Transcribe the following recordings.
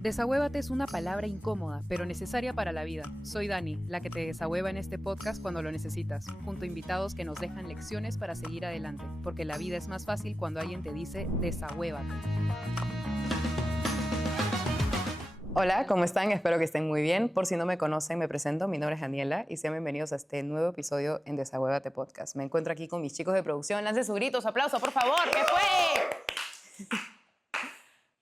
Desahuévate es una palabra incómoda, pero necesaria para la vida. Soy Dani, la que te desahueva en este podcast cuando lo necesitas, junto a invitados que nos dejan lecciones para seguir adelante, porque la vida es más fácil cuando alguien te dice desahuévate. Hola, ¿cómo están? Espero que estén muy bien. Por si no me conocen, me presento. Mi nombre es Daniela y sean bienvenidos a este nuevo episodio en Desahuévate Podcast. Me encuentro aquí con mis chicos de producción. Lancen sus gritos, aplausos, por favor. ¿Qué fue?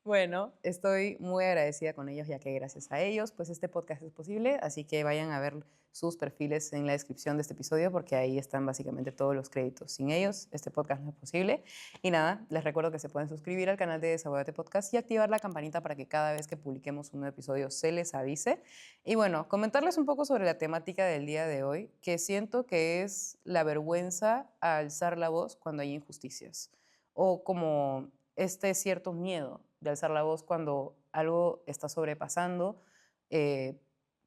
Bueno, estoy muy agradecida con ellos, ya que gracias a ellos, pues este podcast es posible, así que vayan a ver sus perfiles en la descripción de este episodio, porque ahí están básicamente todos los créditos. Sin ellos, este podcast no es posible. Y nada, les recuerdo que se pueden suscribir al canal de Desahuévate Podcast y activar la campanita para que cada vez que publiquemos un nuevo episodio se les avise. Y bueno, comentarles un poco sobre la temática del día de hoy, que siento que es la vergüenza a alzar la voz cuando hay injusticias, o como este cierto miedo de alzar la voz cuando algo está sobrepasando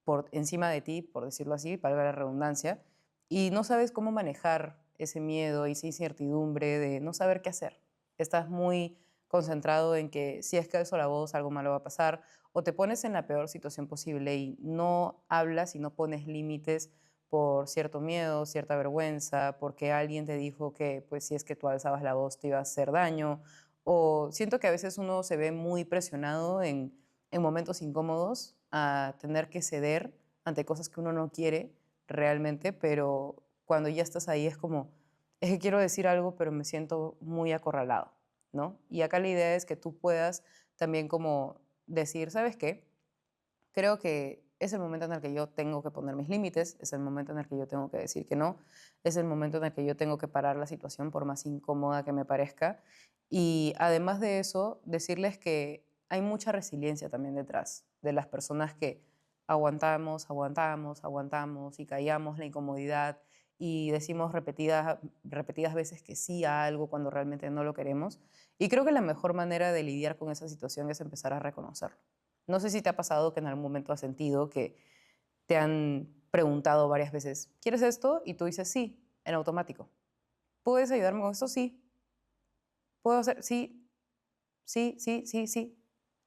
por encima de ti, por decirlo así, valga la redundancia, y no sabes cómo manejar ese miedo y esa incertidumbre de no saber qué hacer. Estás muy concentrado en que si es que alzo la voz algo malo va a pasar, o te pones en la peor situación posible y no hablas y no pones límites por cierto miedo, cierta vergüenza, porque alguien te dijo que pues si es que tú alzabas la voz te iba a hacer daño, o siento que a veces uno se ve muy presionado en momentos incómodos a tener que ceder ante cosas que uno no quiere realmente, pero cuando ya estás ahí es como, es que quiero decir algo, pero me siento muy acorralado, ¿no? Y acá la idea es que tú puedas también como decir, ¿sabes qué? Creo que es el momento en el que yo tengo que poner mis límites, es el momento en el que yo tengo que decir que no, es el momento en el que yo tengo que parar la situación por más incómoda que me parezca. Y además de eso, decirles que hay mucha resiliencia también detrás de las personas que aguantamos y callamos la incomodidad y decimos repetidas veces que sí a algo cuando realmente no lo queremos. Y creo que la mejor manera de lidiar con esa situación es empezar a reconocerlo. No sé si te ha pasado que en algún momento has sentido que te han preguntado varias veces, ¿quieres esto? Y tú dices sí, en automático. ¿Puedes ayudarme con esto? Sí. ¿Puedo hacer? Sí, sí, sí, sí, sí.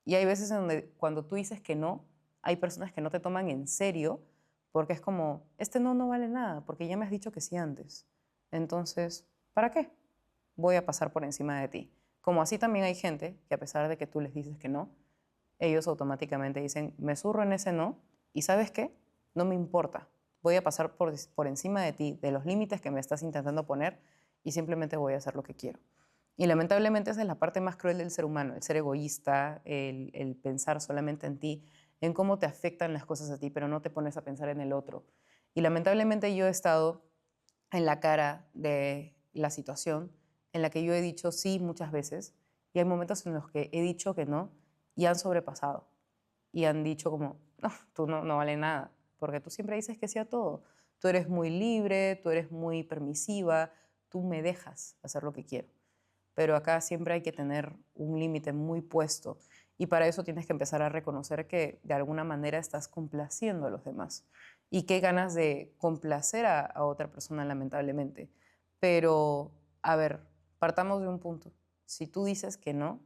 Y hay veces en donde cuando tú dices que no, hay personas que no te toman en serio porque es como, este no no vale nada, porque ya me has dicho que sí antes. Entonces, ¿para qué? Voy a pasar por encima de ti. Como así también hay gente que a pesar de que tú les dices que no, ellos automáticamente dicen, me zurro en ese no, y ¿sabes qué? No me importa. Voy a pasar por encima de ti, de los límites que me estás intentando poner, y simplemente voy a hacer lo que quiero. Y lamentablemente esa es la parte más cruel del ser humano, el ser egoísta, el pensar solamente en ti, en cómo te afectan las cosas a ti, pero no te pones a pensar en el otro. Y lamentablemente yo he estado en la cara de la situación en la que yo he dicho sí muchas veces y hay momentos en los que he dicho que no y han sobrepasado y han dicho como, no, tú no, no vale nada, porque tú siempre dices que sí a todo. Tú eres muy libre, tú eres muy permisiva, tú me dejas hacer lo que quiero. Pero acá siempre hay que tener un límite muy puesto y para eso tienes que empezar a reconocer que de alguna manera estás complaciendo a los demás. Y qué ganas de complacer a otra persona, lamentablemente. Pero, a ver, partamos de un punto. Si tú dices que no,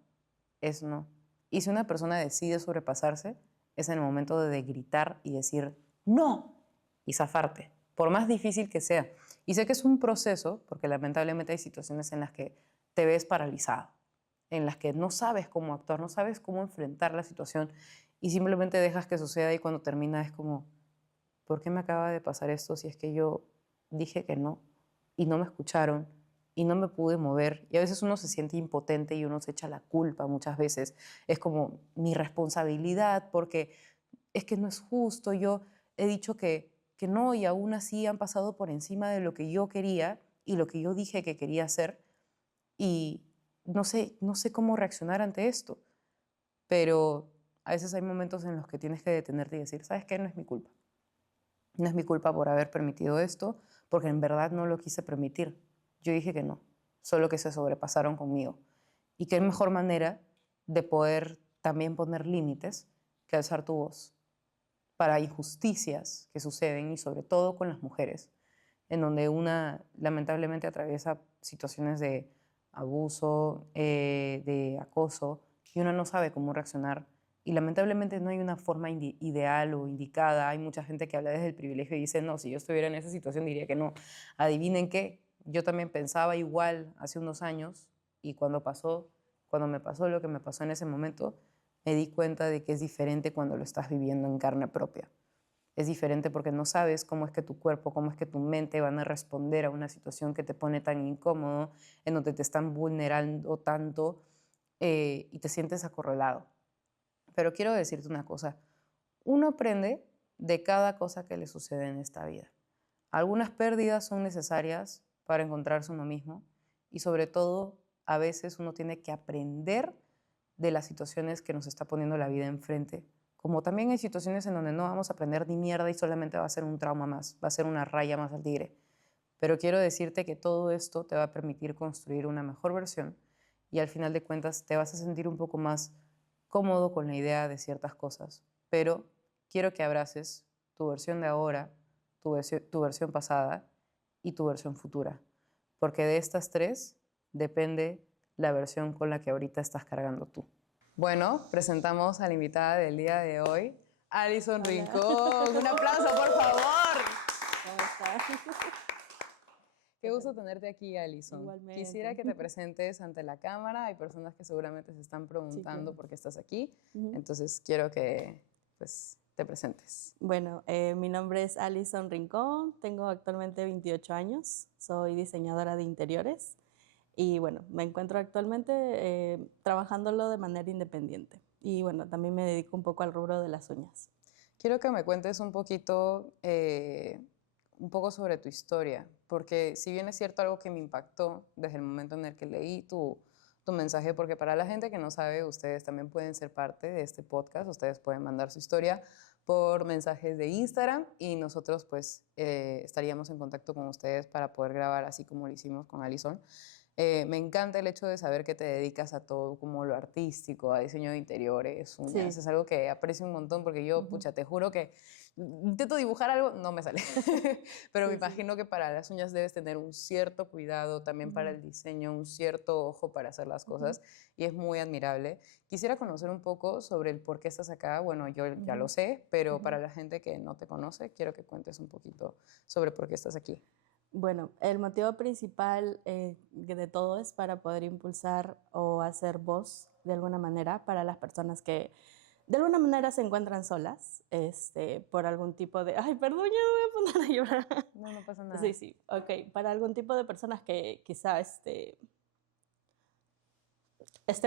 es no. Y si una persona decide sobrepasarse, es en el momento de gritar y decir no y zafarte, por más difícil que sea. Y sé que es un proceso, porque lamentablemente hay situaciones en las que te ves paralizado, en las que no sabes cómo actuar, no sabes cómo enfrentar la situación y simplemente dejas que suceda y cuando termina es como, ¿por qué me acaba de pasar esto si es que yo dije que no y no me escucharon y no me pude mover? Y a veces uno se siente impotente y uno se echa la culpa muchas veces. Es como mi responsabilidad porque es que no es justo, yo he dicho que no y aún así han pasado por encima de lo que yo quería y lo que yo dije que quería hacer y no sé cómo reaccionar ante esto, pero a veces hay momentos en los que tienes que detenerte y decir, ¿sabes qué? No es mi culpa. No es mi culpa por haber permitido esto, porque en verdad no lo quise permitir. Yo dije que no, solo que se sobrepasaron conmigo. Y qué mejor manera de poder también poner límites que alzar tu voz para injusticias que suceden y sobre todo con las mujeres, en donde una lamentablemente atraviesa situaciones de abuso, de acoso, y uno no sabe cómo reaccionar Y lamentablemente no hay una forma ideal o indicada. Hay mucha gente que habla desde el privilegio y dice, no, si yo estuviera en esa situación diría que no. Adivinen qué, yo también pensaba igual hace unos años y cuando me pasó lo que me pasó en ese momento, me di cuenta de que es diferente cuando lo estás viviendo en carne propia. Es diferente porque no sabes cómo es que tu cuerpo, cómo es que tu mente van a responder a una situación que te pone tan incómodo, en donde te están vulnerando tanto y te sientes acorralado. Pero quiero decirte una cosa, uno aprende de cada cosa que le sucede en esta vida. Algunas pérdidas son necesarias para encontrarse uno mismo y sobre todo a veces uno tiene que aprender de las situaciones que nos está poniendo la vida enfrente. Como también hay situaciones en donde no vamos a aprender ni mierda y solamente va a ser un trauma más, va a ser una raya más al tigre. Pero quiero decirte que todo esto te va a permitir construir una mejor versión y al final de cuentas te vas a sentir un poco más cómodo con la idea de ciertas cosas. Pero quiero que abraces tu versión de ahora, tu versión pasada y tu versión futura. Porque de estas tres depende la versión con la que ahorita estás cargando tú. Bueno, presentamos a la invitada del día de hoy, Alison Rincón. Un aplauso, por favor. ¿Cómo estás? Qué gusto tenerte aquí, Alison. Igualmente. Quisiera que te presentes ante la cámara. Hay personas que seguramente se están preguntando claro. por qué estás aquí. Ujú. Entonces, quiero que pues, te presentes. Bueno, mi nombre es Alison Rincón, tengo actualmente 28 años, soy diseñadora de interiores y bueno, me encuentro actualmente trabajándolo de manera independiente y bueno, también me dedico un poco al rubro de las uñas. Quiero que me cuentes un poco sobre tu historia, porque si bien es cierto algo que me impactó desde el momento en el que leí tu mensaje, porque para la gente que no sabe, ustedes también pueden ser parte de este podcast, ustedes pueden mandar su historia por mensajes de Instagram y nosotros pues estaríamos en contacto con ustedes para poder grabar así como lo hicimos con Alison. Me encanta el hecho de saber que te dedicas a todo como lo artístico, a diseño de interiores, uñas. Sí. Es algo que aprecio un montón porque yo, pucha, te juro que intento dibujar algo, no me sale. Pero me imagino que para las uñas debes tener un cierto cuidado, también para el diseño, un cierto ojo para hacer las cosas y es muy admirable. Quisiera conocer un poco sobre el por qué estás acá. Bueno, yo ya lo sé, pero para la gente que no te conoce, quiero que cuentes un poquito sobre por qué estás aquí. Bueno, el motivo principal de todo es para poder impulsar o hacer voz de alguna manera para las personas que de alguna manera se encuentran solas, por algún tipo de... Ay, perdón, ya me voy a poner a llorar. No, no pasa nada. Sí, sí, ok. Para algún tipo de personas que quizá estén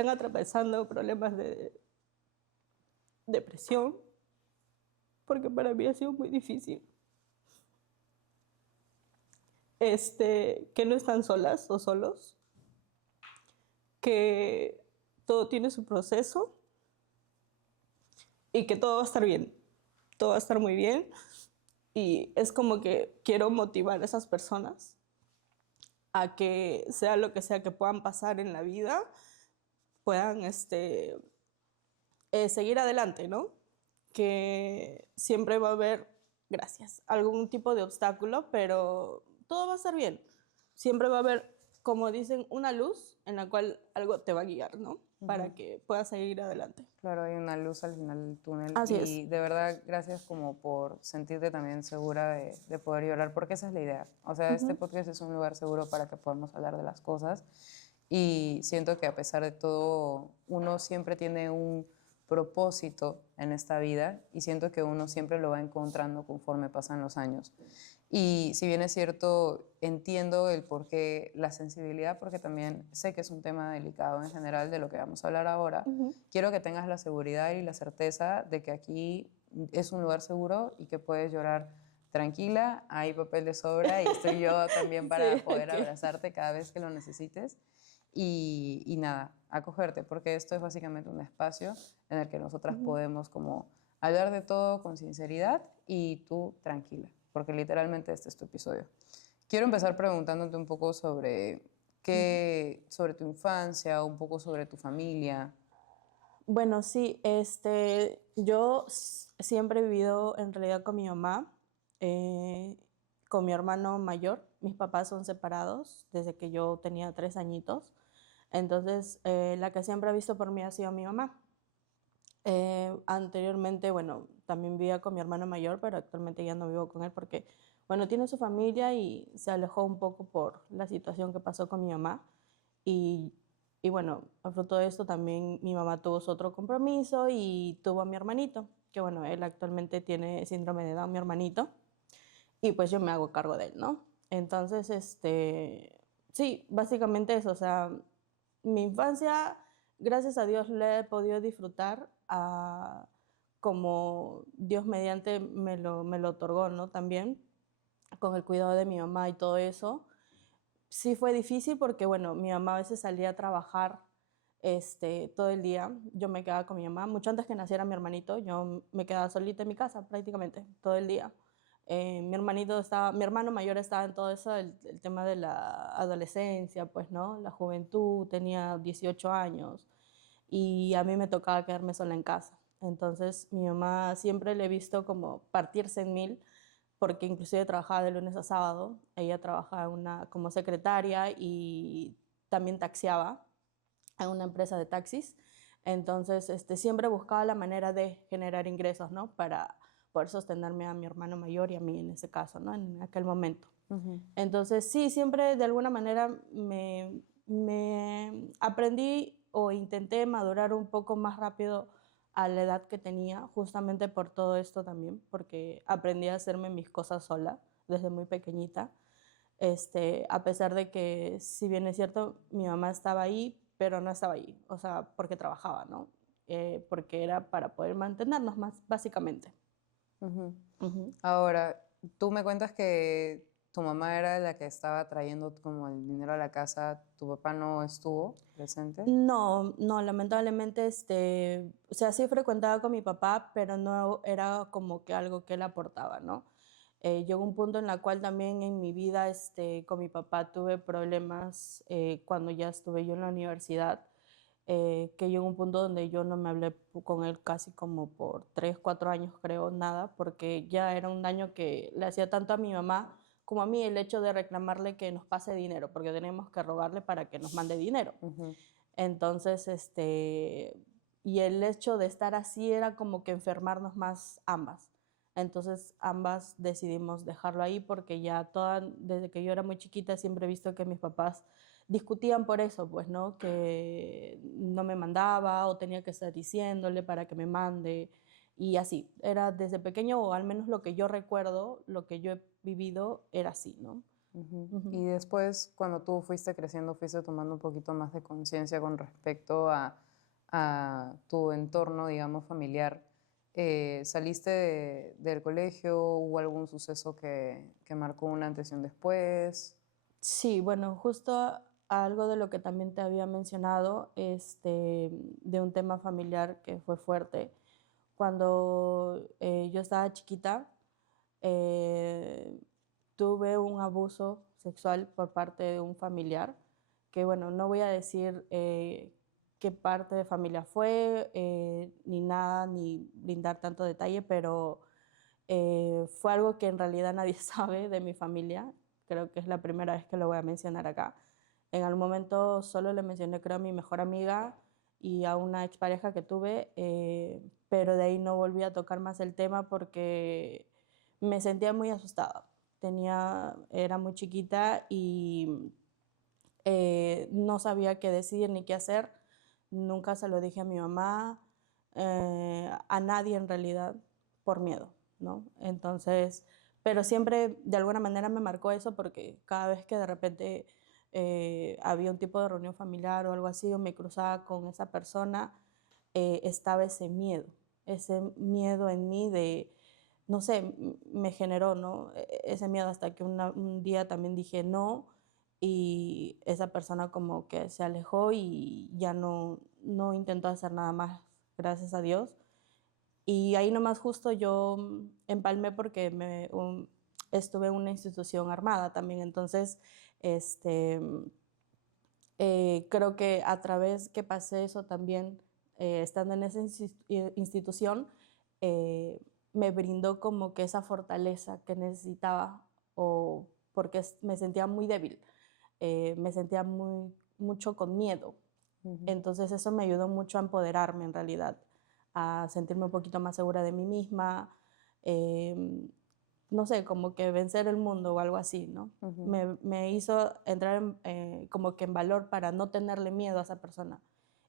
atravesando problemas de depresión, porque para mí ha sido muy difícil. Que no están solas o solos, que todo tiene su proceso y que todo va a estar bien, todo va a estar muy bien. Y es como que quiero motivar a esas personas a que sea lo que sea que puedan pasar en la vida, puedan seguir adelante, ¿no? Que siempre va a haber, gracias, algún tipo de obstáculo, pero todo va a estar bien. Siempre va a haber, como dicen, una luz en la cual algo te va a guiar, ¿no? Para que puedas seguir adelante. Claro, hay una luz al final del túnel. Así Y es. de verdad, gracias como por sentirte también segura de poder llorar, porque esa es la idea. O sea, este podcast es un lugar seguro para que podamos hablar de las cosas. Y siento que a pesar de todo, uno siempre tiene un propósito en esta vida y siento que uno siempre lo va encontrando conforme pasan los años. Y si bien es cierto, entiendo el porqué, la sensibilidad, porque también sé que es un tema delicado en general de lo que vamos a hablar ahora, quiero que tengas la seguridad y la certeza de que aquí es un lugar seguro y que puedes llorar tranquila, hay papel de sobra y estoy yo también para Sí, poder ok. abrazarte cada vez que lo necesites y nada, acogerte, porque esto es básicamente un espacio en el que nosotras podemos como hablar de todo con sinceridad y tú tranquila, porque literalmente este es tu episodio. Quiero empezar preguntándote un poco sobre sobre tu infancia, un poco sobre tu familia. Bueno, sí, yo siempre he vivido en realidad con mi mamá, eh, con mi hermano mayor. Mis papás son separados desde que yo tenía 3 añitos. Entonces, la que siempre ha visto por mí ha sido mi mamá. Anteriormente, bueno, también vivía con mi hermano mayor, pero actualmente ya no vivo con él porque, bueno, tiene su familia y se alejó un poco por la situación que pasó con mi mamá. Y, y bueno, a fruto de esto también mi mamá tuvo su otro compromiso y tuvo a mi hermanito, que bueno, él actualmente tiene síndrome de Down, mi hermanito, y pues yo me hago cargo de él, ¿no? Entonces, sí, básicamente eso, o sea, mi infancia, gracias a Dios, la he podido disfrutar como Dios mediante me lo otorgó, ¿no? También con el cuidado de mi mamá y todo eso. Sí fue difícil porque, bueno, mi mamá a veces salía a trabajar todo el día. Yo me quedaba con mi mamá. Mucho antes que naciera mi hermanito, yo me quedaba solita en mi casa prácticamente todo el día. Mi hermano mayor estaba en todo eso, el tema de la adolescencia, pues, ¿no? La juventud, tenía 18 años y a mí me tocaba quedarme sola en casa. Entonces, mi mamá siempre le he visto como partirse en mil porque inclusive trabajaba de lunes a sábado. Ella trabajaba como secretaria y también taxiaba en una empresa de taxis. Entonces, siempre buscaba la manera de generar ingresos, ¿no? Para poder sostenerme a mi hermano mayor y a mí en ese caso, ¿no? En aquel momento. Ujú. Entonces, sí, siempre de alguna manera me aprendí o intenté madurar un poco más rápido a la edad que tenía, justamente por todo esto también, porque aprendí a hacerme mis cosas sola desde muy pequeñita. A pesar de que, si bien es cierto, mi mamá estaba ahí, pero no estaba ahí, o sea, porque trabajaba, ¿no? Porque era para poder mantenernos más, básicamente. Ujú. Ujú. Ahora, tú me cuentas que tu mamá era la que estaba trayendo como el dinero a la casa, tu papá no estuvo presente. No, no, lamentablemente, o sea, sí frecuentaba con mi papá, pero no era como que algo que él aportaba, ¿no? Llegó un punto en el cual también en mi vida, con mi papá tuve problemas cuando ya estuve yo en la universidad, que llegó un punto donde yo no me hablé con él casi como por 3, 4 años, creo, nada, porque ya era un daño que le hacía tanto a mi mamá como a mí el hecho de reclamarle que nos pase dinero, porque tenemos que rogarle para que nos mande dinero. Ujú. Entonces, y el hecho de estar así era como que enfermarnos más ambas. Entonces, ambas decidimos dejarlo ahí porque ya desde que yo era muy chiquita siempre he visto que mis papás discutían por eso, pues, ¿no? Que no me mandaba o tenía que estar diciéndole para que me mande. Y así, era desde pequeño, o al menos lo que yo recuerdo, lo que yo he vivido, era así, ¿no? Ujú. Ujú. Y después, cuando tú fuiste creciendo, fuiste tomando un poquito más de conciencia con respecto a tu entorno, digamos, familiar. ¿Saliste del colegio? ¿Hubo algún suceso que marcó un antes y un después? Sí, bueno, justo algo de lo que también te había mencionado, de un tema familiar que fue fuerte. Cuando yo estaba chiquita, eh, tuve un abuso sexual por parte de un familiar, que bueno, no voy a decir qué parte de familia fue, ni nada, ni brindar tanto detalle, pero fue algo que en realidad nadie sabe de mi familia. Creo que es la primera vez que lo voy a mencionar acá. En algún momento solo le mencioné, creo, a mi mejor amiga y a una expareja que tuve, pero de ahí no volví a tocar más el tema porque me sentía muy asustada. Era muy chiquita y no sabía qué decir ni qué hacer. Nunca se lo dije a mi mamá, a nadie en realidad, por miedo, ¿no? Entonces, pero siempre de alguna manera me marcó eso porque cada vez que de repente había un tipo de reunión familiar o algo así, o me cruzaba con esa persona, estaba ese miedo en mí de, no sé, me generó, ¿no? Ese miedo hasta que un día también dije no y esa persona como que se alejó y ya no intentó hacer nada más, gracias a Dios. Y ahí nomás justo yo empalmé porque estuve en una institución armada también, entonces creo que a través que pasé eso también, estando en esa institución, eh, me brindó como que esa fortaleza que necesitaba o porque me sentía muy débil, me sentía mucho con miedo. Ujú. Entonces eso me ayudó mucho a empoderarme en realidad, a sentirme un poquito más segura de mí misma, no sé, como que vencer el mundo o algo así, ¿no? Me hizo entrar como que en valor para no tenerle miedo a esa persona.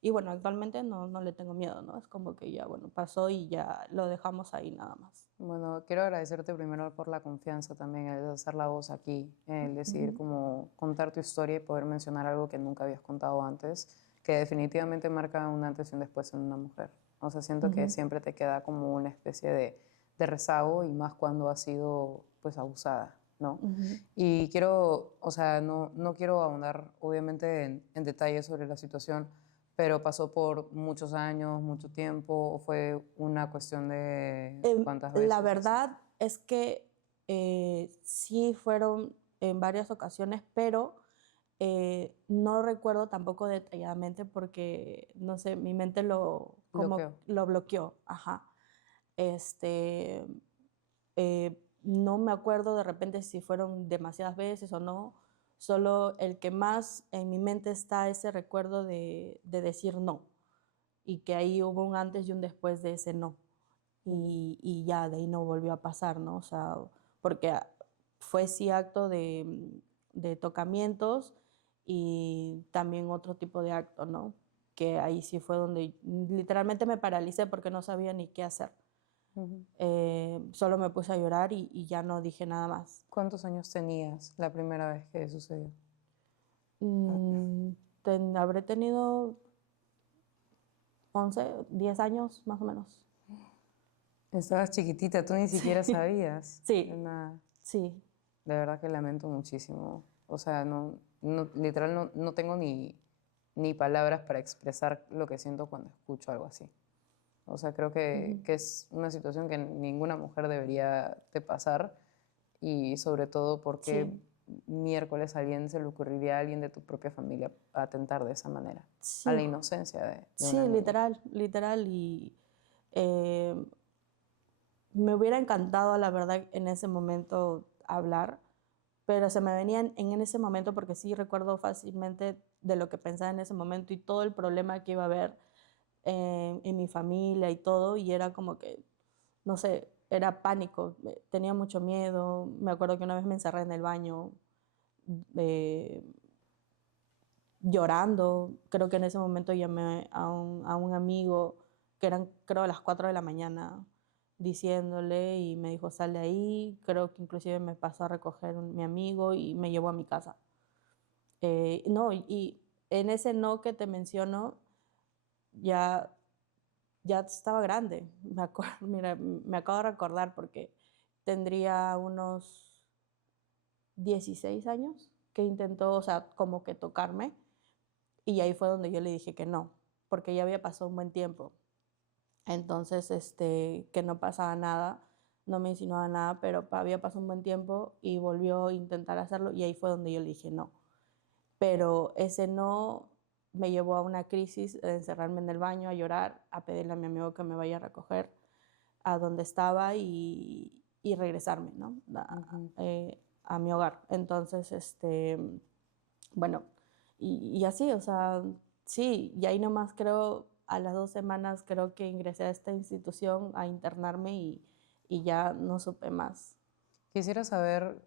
Y bueno, actualmente no le tengo miedo, ¿no? Es como que ya, bueno, pasó y ya lo dejamos ahí nada más. Bueno, quiero agradecerte primero por la confianza también, el hacer la voz aquí, el decidir cómo contar tu historia y poder mencionar algo que nunca habías contado antes, que definitivamente marca un antes y un después en una mujer. O sea, siento que siempre te queda como una especie de rezago y más cuando has sido pues abusada, ¿no? Y quiero, o sea, no quiero ahondar obviamente en detalles sobre la situación, pero pasó por muchos años, mucho tiempo, o fue una cuestión de cuántas La veces. verdad es que sí fueron en varias ocasiones, pero no recuerdo tampoco detalladamente porque, no sé, mi mente Bloqueo. lo bloqueó. Ajá. Este, no me acuerdo de repente si fueron demasiadas veces o no, solo el que más en mi mente está ese recuerdo de decir no y que ahí hubo un antes y un después de ese no y ya de ahí no volvió a pasar, ¿no? O sea, porque fue sí acto de tocamientos y también otro tipo de acto, ¿no? Que ahí sí fue donde literalmente me paralicé porque no sabía ni qué hacer. Solo me puse a llorar y ya no dije nada más. ¿Cuántos años tenías la primera vez que sucedió? Mm, habré tenido 11, 10 años más o menos. Estabas chiquitita, tú ni siquiera sabías de Sí, nada. sí. De verdad que lamento muchísimo. O sea, literal no tengo ni palabras para expresar lo que siento cuando escucho algo así. O sea, creo que es una situación que ninguna mujer debería de pasar y sobre todo porque Sí, miércoles a alguien se le ocurriría a alguien de tu propia familia atentar de esa manera, a sí, la inocencia de una sí, niña. literal, literal. Y eh, me hubiera encantado, la verdad, en ese momento hablar, pero se me venían en ese momento porque sí recuerdo fácilmente de lo que pensaba en ese momento y todo el problema que iba a haber en mi familia y todo, y era como que, no sé, era pánico, tenía mucho miedo. Me acuerdo que una vez me encerré en el baño eh, llorando. Creo que en ese momento llamé a un amigo que eran, creo, a las 4 de la mañana diciéndole y me dijo, sal de ahí. Creo que inclusive me pasó a recoger mi amigo y me llevó a mi casa. No, y en ese no que te menciono, ya, ya estaba grande. Mira, me acabo de recordar porque tendría unos 16 años que intentó, o sea, como que tocarme. Y ahí fue donde yo le dije que no, porque ya había pasado un buen tiempo. Entonces, que no pasaba nada, no me insinuaba nada, pero había pasado un buen tiempo y volvió a intentar hacerlo y ahí fue donde yo le dije no. Pero ese no me llevó a una crisis de encerrarme en el baño, a llorar, a pedirle a mi amigo que me vaya a recoger a donde estaba y regresarme, ¿no? A mi hogar. Entonces, bueno, y así, o sea, sí, y ahí nomás creo, a las 2 semanas creo que ingresé a esta institución a internarme y ya no supe más. Quisiera saber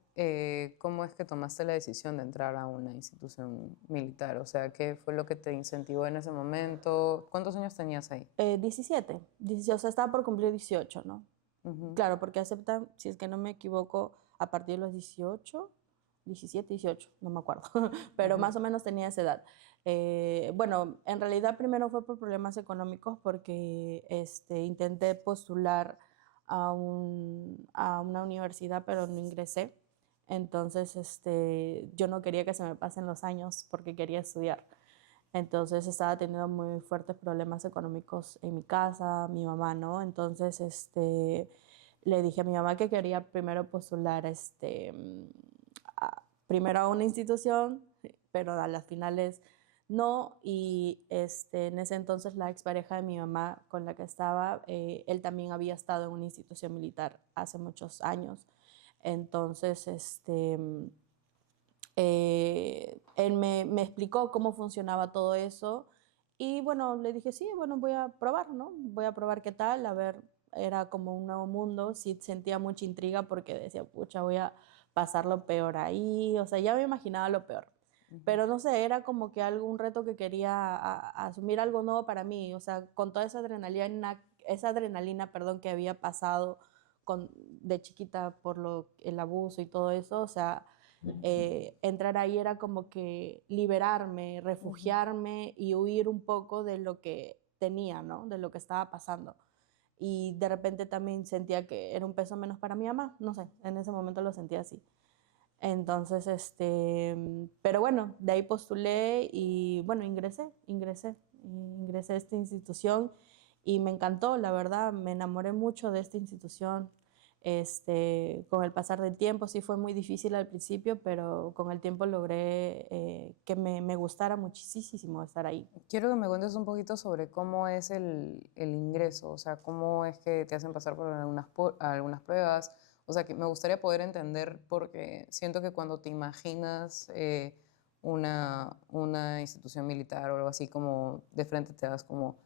cómo es que tomaste la decisión de entrar a una institución militar. O sea, ¿qué fue lo que te incentivó en ese momento? ¿Cuántos años tenías ahí? 17, 17, o sea, estaba por cumplir 18, ¿no? Ujú, Claro, porque aceptan, si es que no me equivoco, a partir de los 18, 17, 18, no me acuerdo, pero ujú, más o menos tenía esa edad. Bueno, en realidad primero fue por problemas económicos porque intenté postular a una universidad, pero no ingresé. Entonces, yo no quería que se me pasen los años porque quería estudiar. Entonces estaba teniendo muy fuertes problemas económicos en mi casa, mi mamá, ¿no? Entonces, le dije a mi mamá que quería primero postular, primero a una institución, pero a las finales no. Y en ese entonces la expareja de mi mamá con la que estaba, él también había estado en una institución militar hace muchos años. Entonces, él me explicó cómo funcionaba todo eso Y bueno, le dije, sí, bueno, voy a probar, ¿no? Voy a probar qué tal, a ver, era como un nuevo mundo, sí sentía mucha intriga porque decía, pucha, voy a pasar lo peor ahí, o sea, ya me imaginaba lo peor. Ujú. Pero no sé, era como que algún reto que quería asumir algo nuevo para mí, o sea, con toda esa adrenalina, perdón, que había pasado de chiquita por el abuso y todo eso, o sea, entrar ahí era como que liberarme, Ujú. refugiarme y huir un poco de lo que tenía, ¿no? De lo que estaba pasando. Y de repente también sentía que era un peso menos para mi mamá, no sé, en ese momento lo sentía así. Entonces, pero bueno, de ahí postulé y bueno, ingresé a esta institución y me encantó, la verdad, me enamoré mucho de esta institución. Con el pasar del tiempo, sí fue muy difícil al principio, pero con el tiempo logré que me gustara muchísimo estar ahí. Quiero que me cuentes un poquito sobre cómo es el ingreso, o sea, cómo es que te hacen pasar por algunas pruebas. O sea, que me gustaría poder entender porque siento que cuando te imaginas una institución militar o algo así, como de frente te das como,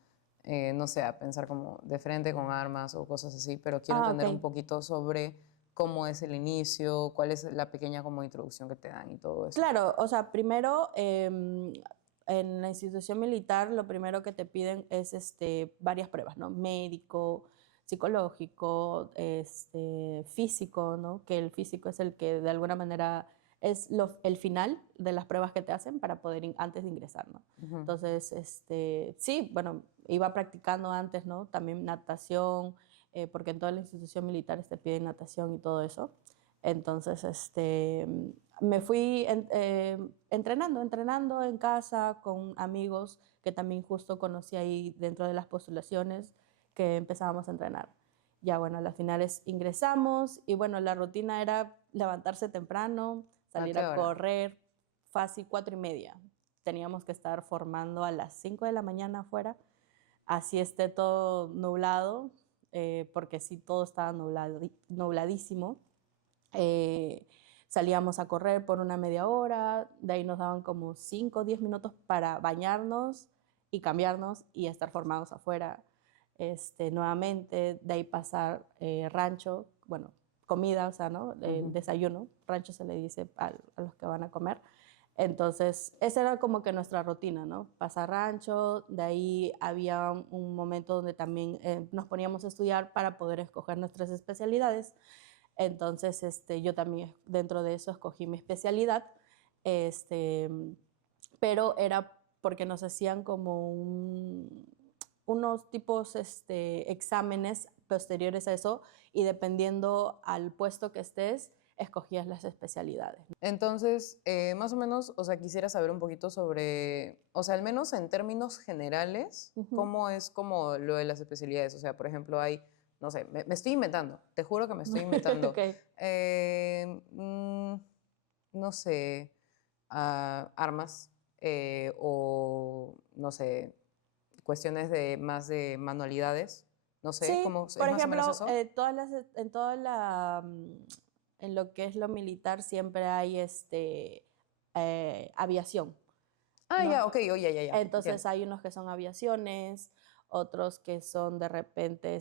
no sé, a pensar como de frente con armas o cosas así, pero quiero Ah, ok. entender un poquito sobre cómo es el inicio, cuál es la pequeña como introducción que te dan y todo eso. Claro, o sea, primero en la institución militar lo primero que te piden es varias pruebas, ¿no? Médico, psicológico, físico, ¿no? Que el físico es el que de alguna manera es el final de las pruebas que te hacen para poder antes de ingresar, ¿no? Ujú. Entonces, sí, bueno, iba practicando antes, ¿no? También natación, porque en toda la institución militar te piden natación y todo eso. Entonces, me fui entrenando en casa con amigos que también justo conocí ahí dentro de las postulaciones que empezábamos a entrenar. Ya bueno, a las finales ingresamos y bueno, la rutina era levantarse temprano, ¿A salir qué a hora? correr, fácil 4:30. Teníamos que estar formando a las 5 de la mañana afuera, así esté todo nublado, porque sí, todo estaba nubladísimo. Eh, Salíamos a correr por una media hora, de ahí nos daban como 5 o 10 minutos para bañarnos y cambiarnos y estar formados afuera nuevamente, de ahí pasar rancho, bueno, comida, o sea, ¿no? El Ujú. desayuno, rancho se le dice a los que van a comer. Entonces, esa era como que nuestra rutina, ¿no? Pasar rancho, de ahí había un momento donde también nos poníamos a estudiar para poder escoger nuestras especialidades. Entonces, yo también dentro de eso escogí mi especialidad, este, pero era porque nos hacían como unos tipos exámenes posteriores a eso y dependiendo al puesto que estés, escogías las especialidades. Entonces, más o menos, o sea, quisiera saber un poquito sobre, o sea, al menos en términos generales, Ujú. cómo es como lo de las especialidades. O sea, por ejemplo, hay, no sé, me estoy inventando, te juro que me estoy inventando. Ok. Eh, mm, no sé, armas o, no sé, cuestiones de más de manualidades. No sé, Sí, ¿cómo es por más o menos ejemplo, eso? en lo que es lo militar siempre hay aviación, Ah, ¿no? ya, ok, oh, ya, ya, ya, entiendo. Entonces hay unos que son aviaciones, otros que son de repente,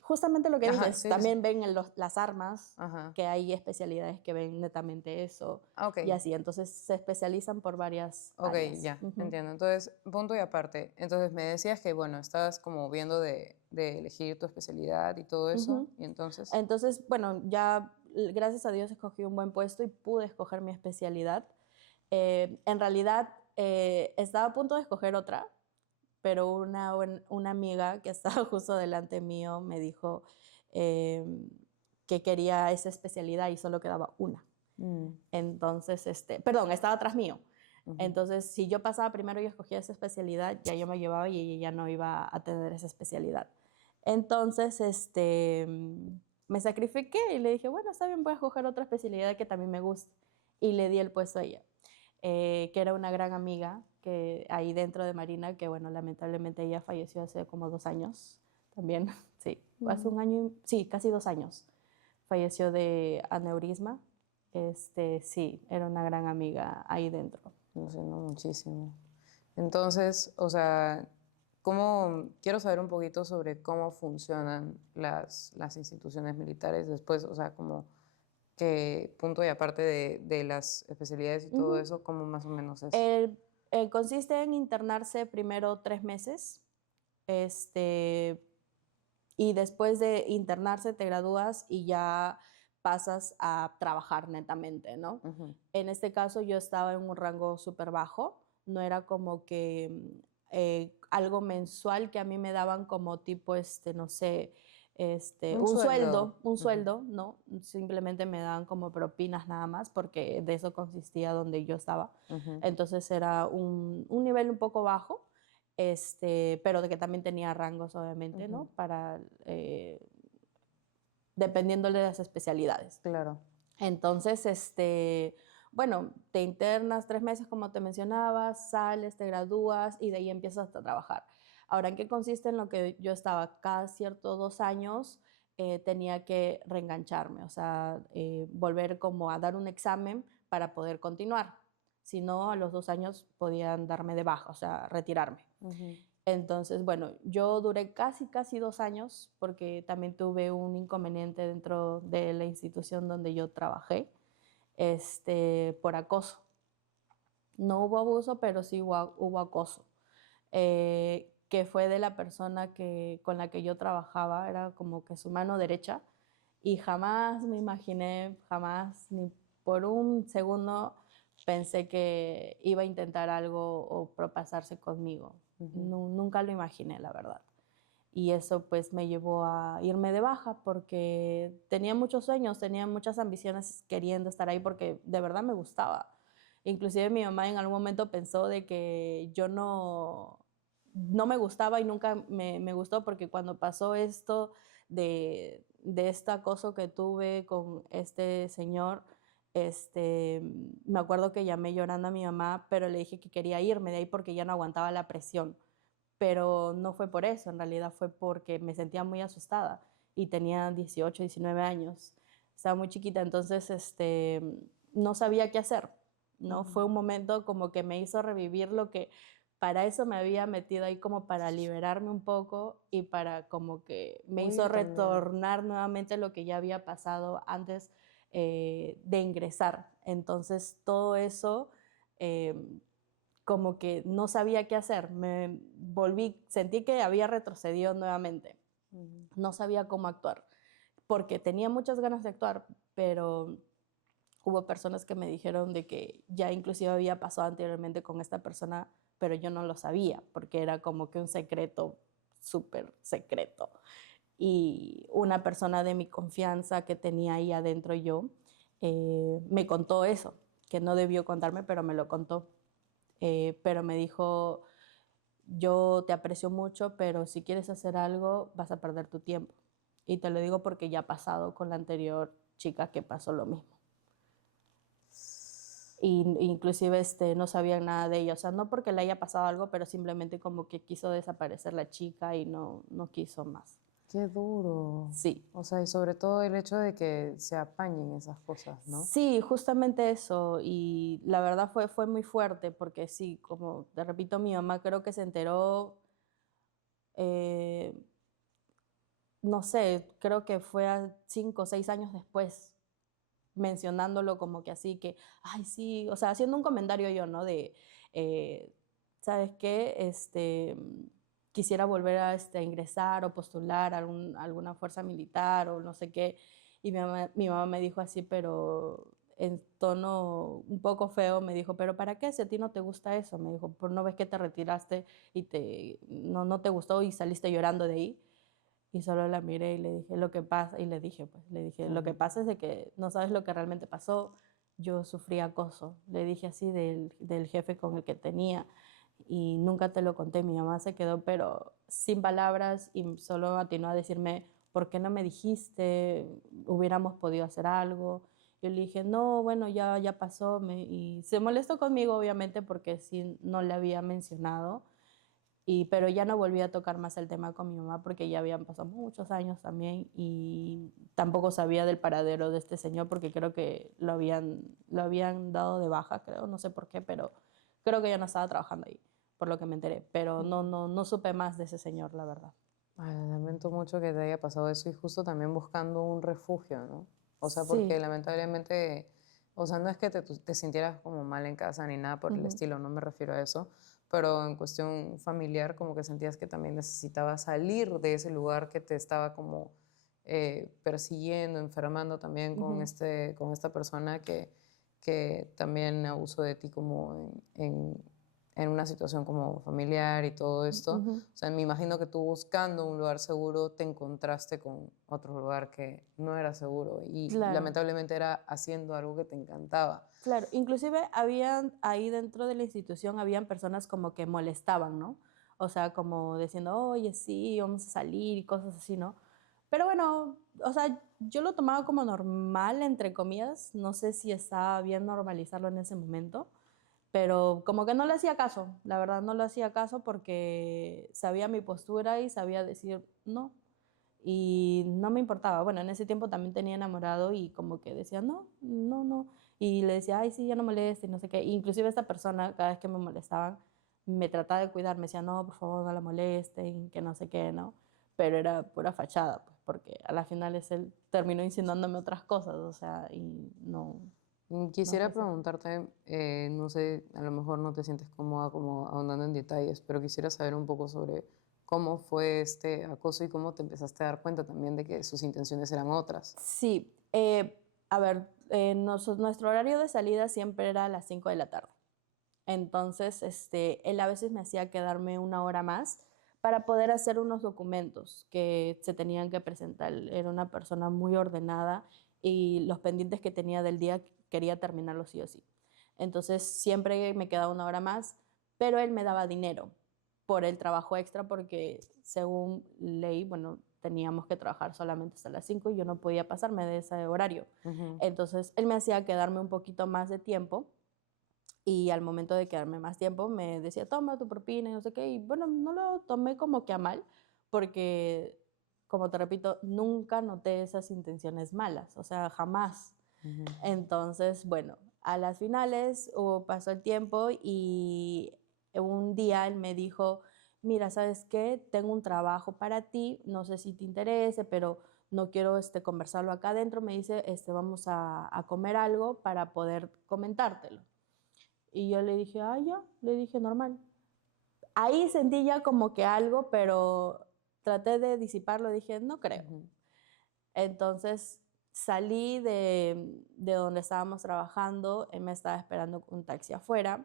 justamente lo que Ajá, dices, sí, sí, sí. también ven las armas, Ajá. que hay especialidades que ven netamente eso, Ah, ok. y así, entonces se especializan por varias Ok, áreas. ya, Ujú. entiendo. Entonces, punto y aparte. Entonces, me decías que, bueno, estabas como viendo de elegir tu especialidad y todo eso. Ujú. Y entonces, Entonces, bueno, ya gracias a Dios escogí un buen puesto y pude escoger mi especialidad. En realidad, estaba a punto de escoger otra, pero una amiga que estaba justo delante mío me dijo eh, que quería esa especialidad y solo quedaba una. mm, Entonces, perdón, estaba atrás mío. ujú, Entonces, si yo pasaba primero y escogía esa especialidad, ya yo me llevaba y ella ya no iba a tener esa especialidad. Entonces, me sacrifiqué y le dije, bueno, está bien, voy a escoger otra especialidad que también me guste. Y le di el puesto a ella, que era una gran amiga que ahí dentro de Marina, que bueno, lamentablemente ella falleció hace como 2 años también, sí, hace mm. un año, sí, casi 2 años. Falleció de aneurisma. Sí, era una gran amiga ahí dentro. Lo siento muchísimo. Entonces, o sea, quiero saber un poquito sobre cómo funcionan las instituciones militares después, o sea, como que punto y aparte de las especialidades y todo Ujú. eso, cómo más o menos es. Consiste en internarse primero 3 meses, este, y después de internarse te gradúas y ya pasas a trabajar netamente, ¿no? Ujú, En este caso yo estaba en un rango súper bajo, no era como que algo mensual que a mí me daban como tipo, no sé, un sueldo. un Ujú, sueldo, ¿no? Simplemente me daban como propinas nada más porque de eso consistía donde yo estaba. ujú, Entonces era un nivel un poco bajo, pero de que también tenía rangos, obviamente, ¿no? ujú, Para, dependiendo de las especialidades. claro. Entonces, bueno, te internas 3 meses, como te mencionaba, sales, te gradúas y de ahí empiezas a trabajar. Ahora, ¿en qué consiste en lo que yo estaba? Cada ciertos 2 años tenía que reengancharme, o sea, volver como a dar un examen para poder continuar. Si no, a los 2 años podían darme de baja, o sea, retirarme. Ujú, Entonces, bueno, yo duré casi 2 años porque también tuve un inconveniente dentro de la institución donde yo trabajé, por acoso. No hubo abuso, pero sí hubo acoso, que fue de la persona con la que yo trabajaba, era como que su mano derecha, y jamás me imaginé, jamás, ni por un segundo pensé que iba a intentar algo o propasarse conmigo. ujú. Nunca lo imaginé, la verdad. Y eso pues me llevó a irme de baja porque tenía muchos sueños, tenía muchas ambiciones queriendo estar ahí porque de verdad me gustaba. Inclusive mi mamá en algún momento pensó de que yo no me gustaba y nunca me gustó porque cuando pasó esto de este acoso que tuve con este señor, me acuerdo que llamé llorando a mi mamá, pero le dije que quería irme de ahí porque ya no aguantaba la presión, pero no fue por eso, en realidad fue porque me sentía muy asustada y tenía 18, 19 años, estaba muy chiquita, entonces no sabía qué hacer, ¿no? Ujú. Fue un momento como que me hizo revivir lo que para eso me había metido ahí, como para liberarme un poco y para como que me hizo Huir también. retornar nuevamente lo que ya había pasado antes de ingresar. Entonces todo eso eh, como que no sabía qué hacer. Me volví, sentí que había retrocedido nuevamente. Ujú. No sabía cómo actuar, porque tenía muchas ganas de actuar, pero hubo personas que me dijeron de que ya inclusive había pasado anteriormente con esta persona, pero yo no lo sabía, porque era como que un secreto, súper secreto. Y una persona de mi confianza que tenía ahí adentro yo, me contó eso, que no debió contarme, pero me lo contó. Pero me dijo, yo te aprecio mucho, pero si quieres hacer algo vas a perder tu tiempo. Y te lo digo porque ya ha pasado con la anterior chica que pasó lo mismo. Y inclusive no sabían nada de ella, o sea, no porque le haya pasado algo, pero simplemente como que quiso desaparecer la chica y no quiso más. Qué duro. Sí, O sea, y sobre todo el hecho de que se apañen esas cosas, ¿no? sí, justamente eso. Y la verdad fue muy fuerte porque sí, como te repito, mi mamá creo que se enteró, eh, no sé, creo que fue a 5 o 6 años después, mencionándolo como que así, que, ay, sí, o sea, haciendo un comentario yo, ¿no? Eh, ¿Sabes qué? Quisiera volver a ingresar o postular a alguna fuerza militar o no sé qué. Y mi mamá me dijo así, pero en tono un poco feo, me dijo, pero ¿para qué? Si a ti no te gusta eso, me dijo, ¿por no ves que te retiraste y no te gustó y saliste llorando de ahí? Y solo la miré y le dije, lo que pasa, y le dije, pues, le dije, lo que Ujú. pasa es de que no sabes lo que realmente pasó. Yo sufrí acoso, le dije así del jefe con el que tenía y nunca te lo conté. Mi mamá se quedó, pero sin palabras y solo atinó a decirme, ¿por qué no me dijiste? Hubiéramos podido hacer algo. Yo le dije, no, bueno, ya pasó. Y se molestó conmigo, obviamente, porque sí no le había mencionado. Pero ya no volví a tocar más el tema con mi mamá porque ya habían pasado muchos años también y tampoco sabía del paradero de este señor porque creo que lo habían dado de baja, creo, no sé por qué, pero creo que ya no estaba trabajando ahí. por lo que me enteré, pero no supe más de ese señor, la verdad. Ay, lamento mucho que te haya pasado eso y justo también buscando un refugio, ¿no? O sea, porque Sí. lamentablemente, o sea, no es que te sintieras como mal en casa ni nada por el Ujú, estilo, no me refiero a eso, pero en cuestión familiar como que sentías que también necesitabas salir de ese lugar que te estaba como persiguiendo, enfermando también con, ujú, con esta persona que también abusó de ti como en una situación como familiar y todo esto. ujú. O sea, me imagino que tú buscando un lugar seguro te encontraste con otro lugar que no era seguro y Claro. lamentablemente era haciendo algo que te encantaba. Claro, inclusive habían ahí dentro de la institución, habían personas como que molestaban, ¿no? O sea, como diciendo, oye, sí, vamos a salir y cosas así, ¿no? Pero bueno, o sea, yo lo tomaba como normal, entre comillas. No sé si estaba bien normalizarlo en ese momento, pero como que no le hacía caso, la verdad no le hacía caso porque sabía mi postura y sabía decir no. Y no me importaba. Bueno, en ese tiempo también tenía enamorado y como que decía, no, no, no. Y le decía, ay, sí, ya no molestes, no sé qué. Inclusive esta persona, cada vez que me molestaban, me trataba de cuidar, me decía, no, por favor, no la molesten, que no sé qué, ¿no? Pero era pura fachada, pues, porque a la final es él terminó insinuándome otras cosas, o sea, y no, no fue Quisiera así. preguntarte, no sé, a lo mejor no te sientes cómoda como ahondando en detalles, pero quisiera saber un poco sobre cómo fue este acoso y cómo te empezaste a dar cuenta también de que sus intenciones eran otras. Sí, a ver, nuestro horario de salida siempre era a las 5 de la tarde. Entonces, él a veces me hacía quedarme una hora más para poder hacer unos documentos que se tenían que presentar. Él era una persona muy ordenada y los pendientes que tenía del día quería terminarlos sí o sí. Entonces, siempre me quedaba una hora más, pero él me daba dinero por el trabajo extra porque según ley, bueno, teníamos que trabajar solamente hasta las 5 y yo no podía pasarme de ese horario. Ujú. Entonces, él me hacía quedarme un poquito más de tiempo y al momento de quedarme más tiempo me decía, toma tu propina y no sé qué. Y bueno, no lo tomé como que a mal, porque, como te repito, nunca noté esas intenciones malas, o sea, jamás. Ujú. Entonces, bueno, a las finales pasó el tiempo y un día él me dijo, mira, ¿sabes qué? Tengo un trabajo para ti, no sé si te interese, pero no quiero conversarlo acá adentro. Me dice, vamos a comer algo para poder comentártelo. Y yo le dije, ah, ya, le dije normal. Ahí sentí ya como que algo, pero traté de disiparlo, dije, no creo. Ujú. Entonces salí de donde estábamos trabajando, él me estaba esperando un taxi afuera,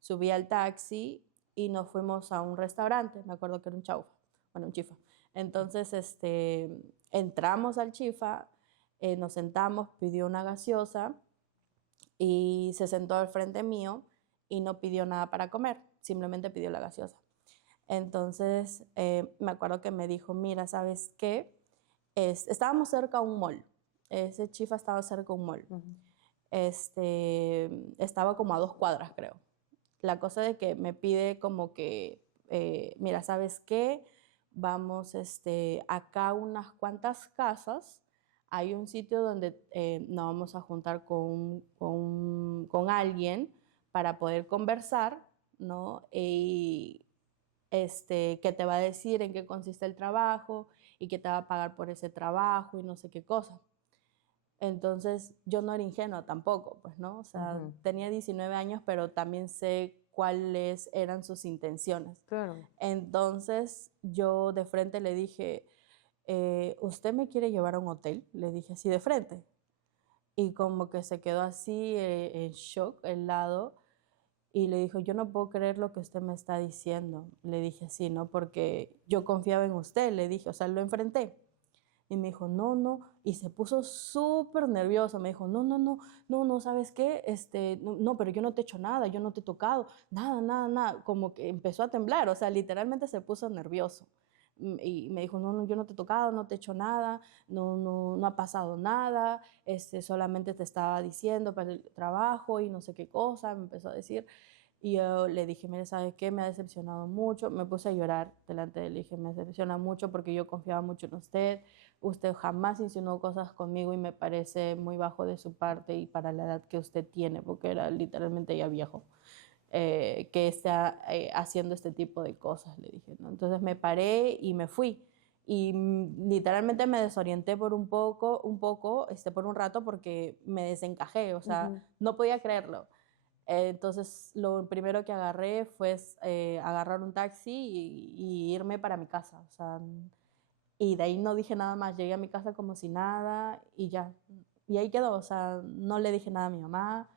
subí al taxi y nos fuimos a un restaurante, me acuerdo que era un chaufa, bueno, un chifa. Entonces, entramos al chifa, nos sentamos, pidió una gaseosa y se sentó al frente mío y no pidió nada para comer, simplemente pidió la gaseosa. Entonces, me acuerdo que me dijo, mira, ¿sabes qué? Estábamos cerca a un mall, ese chifa estaba cerca a un mall. Ujú. Estaba como a 2 cuadras, creo. La cosa de que me pide como que, mira, ¿sabes qué? Vamos acá a unas cuantas casas. Hay un sitio donde nos vamos a juntar con alguien para poder conversar, ¿no? Y que te va a decir en qué consiste el trabajo y que te va a pagar por ese trabajo y no sé qué cosa. Entonces, yo no era ingenua tampoco, pues, ¿no? O sea, Ujú. tenía 19 años, pero también sé cuáles eran sus intenciones. Claro. Entonces, yo de frente le dije, ¿usted me quiere llevar a un hotel? Le dije así de frente. Y como que se quedó así en shock, helado, y le dijo, yo no puedo creer lo que usted me está diciendo. Le dije así, ¿no? Porque yo confiaba en usted, le dije, o sea, lo enfrenté. Y me dijo, no, no, y se puso súper nervioso. Me dijo, no, no, no, no, no, ¿sabes qué? No, no, pero yo no te he hecho nada, yo no te he tocado, nada, nada, nada. Como que empezó a temblar, o sea, literalmente se puso nervioso. Y me dijo, no, no, yo no te he tocado, no te he hecho nada, no, no, no ha pasado nada, solamente te estaba diciendo para el trabajo y no sé qué cosa, me empezó a decir. Y yo le dije, mire, ¿sabes qué? Me ha decepcionado mucho. Me puse a llorar delante de él. Le dije, me decepciona mucho porque yo confiaba mucho en usted. Usted jamás insinuó cosas conmigo y me parece muy bajo de su parte y para la edad que usted tiene, porque era literalmente ya viejo. que está haciendo este tipo de cosas, le dije, ¿no? Entonces me paré y me fui. Y literalmente me desorienté por por un rato porque me desencajé, o sea, Ujú. no podía creerlo. Entonces lo primero que agarré fue agarrar un taxi y irme para mi casa, o sea, y de ahí no dije nada más, llegué a mi casa como si nada y ya. Y ahí quedó, o sea, no le dije nada a mi mamá,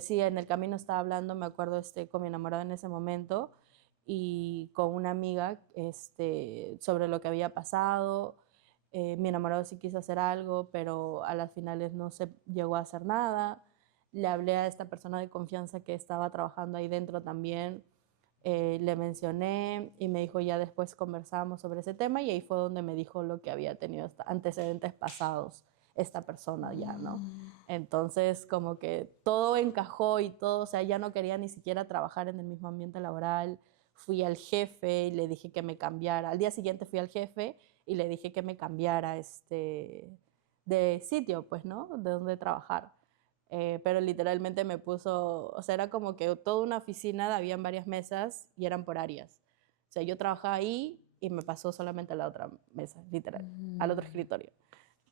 sí, en el camino estaba hablando, me acuerdo, con mi enamorado en ese momento y con una amiga, sobre lo que había pasado. Mi enamorado sí quiso hacer algo, pero a las finales no se llegó a hacer nada. Le hablé a esta persona de confianza que estaba trabajando ahí dentro también, le mencioné y me dijo, ya después conversamos sobre ese tema, y ahí fue donde me dijo lo que había tenido antecedentes pasados esta persona ya, ¿no? Entonces como que todo encajó y todo, o sea, ya no quería ni siquiera trabajar en el mismo ambiente laboral. Fui al jefe y le dije que me cambiara. Al día siguiente fui al jefe y le dije que me cambiara de sitio, pues, ¿no? De donde trabajar. Pero literalmente me puso, o sea, era como que toda una oficina, habían varias mesas y eran por áreas. O sea, yo trabajaba ahí y me pasó solamente a la otra mesa, literal, al otro Mm. escritorio.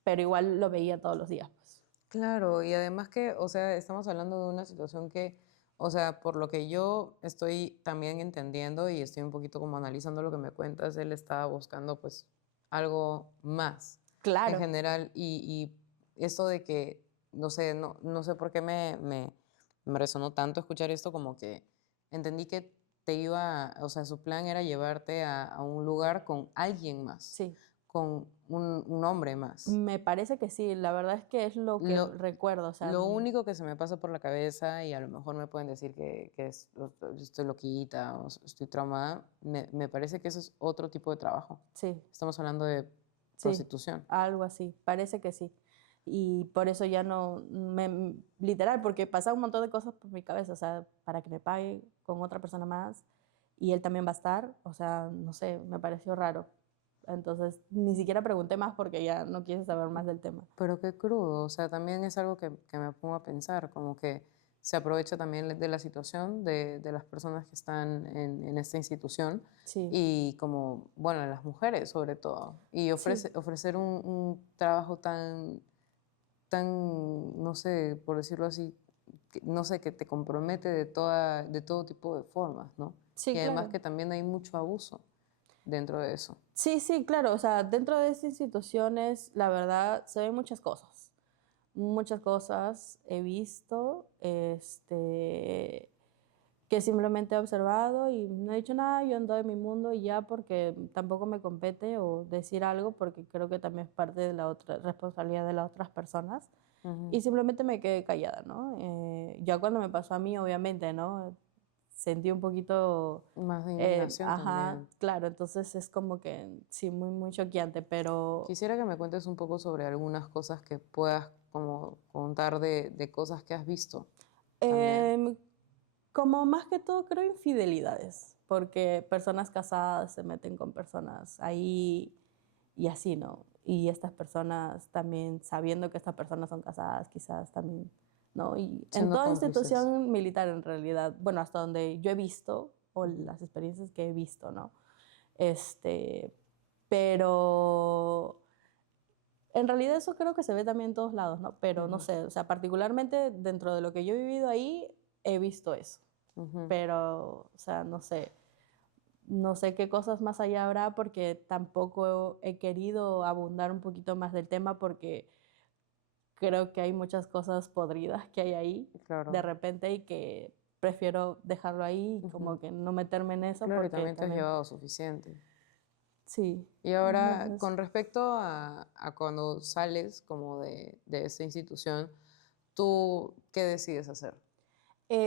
Pero igual lo veía todos los días, pues. Claro, y además que, o sea, estamos hablando de una situación que, o sea, por lo que yo estoy también entendiendo y estoy un poquito como analizando lo que me cuentas, él estaba buscando pues algo más en Claro, general y esto de que, no sé, no sé por qué me resonó tanto escuchar esto, como que entendí que o sea, su plan era llevarte a un lugar con alguien más, sí. con un hombre más. Me parece que sí, la verdad es que es lo que Lo, recuerdo, o sea, lo único que se me pasa por la cabeza, y a lo mejor me pueden decir estoy loquita o estoy traumada, me parece que eso es otro tipo de trabajo. sí, Estamos hablando de sí, prostitución. algo así, parece que sí. Y por eso ya no, literal, porque pasa un montón de cosas por mi cabeza, o sea, para que me pague con otra persona más y él también va a estar, o sea, no sé, me pareció raro. Entonces, ni siquiera pregunté más porque ya no quise saber más del tema. Pero qué crudo, o sea, también es algo que me pongo a pensar, como que se aprovecha también de la situación de las personas que están en esta institución Sí, y como, bueno, de las mujeres sobre todo, y sí, ofrecer un trabajo tan, no sé, por decirlo así, no sé, que te compromete de todo tipo de formas, ¿no? Y sí, además claro. que también hay mucho abuso dentro de eso. Sí, sí, claro, o sea, dentro de estas instituciones, la verdad, se ven muchas cosas he visto, que simplemente he observado y no he dicho nada, yo ando en mi mundo y ya, porque tampoco me compete o decir algo, porque creo que también es parte de la otra responsabilidad de las otras personas, Ujú. y simplemente me quedé callada, ¿no? Ya cuando me pasó a mí, obviamente, ¿no? Sentí un poquito, Más de indignación ajá, también. claro, entonces es como que sí, muy, muy choqueante, pero Quisiera que me cuentes un poco sobre algunas cosas que puedas como contar de cosas que has visto también. em, como más que todo creo infidelidades, porque personas casadas se meten con personas ahí y así, ¿no? Y estas personas también, sabiendo que estas personas son casadas, quizás también, ¿no? Y en Siendo toda cómplices. institución militar, en realidad, bueno, hasta donde yo he visto, o las experiencias que he visto, ¿no? Este, pero en realidad eso creo que se ve también en todos lados, ¿no? Pero no Ujú, sé, o sea, particularmente dentro de lo que yo he vivido ahí, he visto eso. ujú. Pero, o sea, no sé, no sé qué cosas más allá habrá, porque tampoco he querido abundar un poquito más del tema, porque creo que hay muchas cosas podridas que hay ahí de Claro. repente, y que prefiero dejarlo ahí y como Ujú. que no meterme en eso, Claro, y porque también te has también, llevado suficiente. sí. Y ahora, Entonces, con respecto a cuando sales como de esa institución, ¿tú qué decides hacer?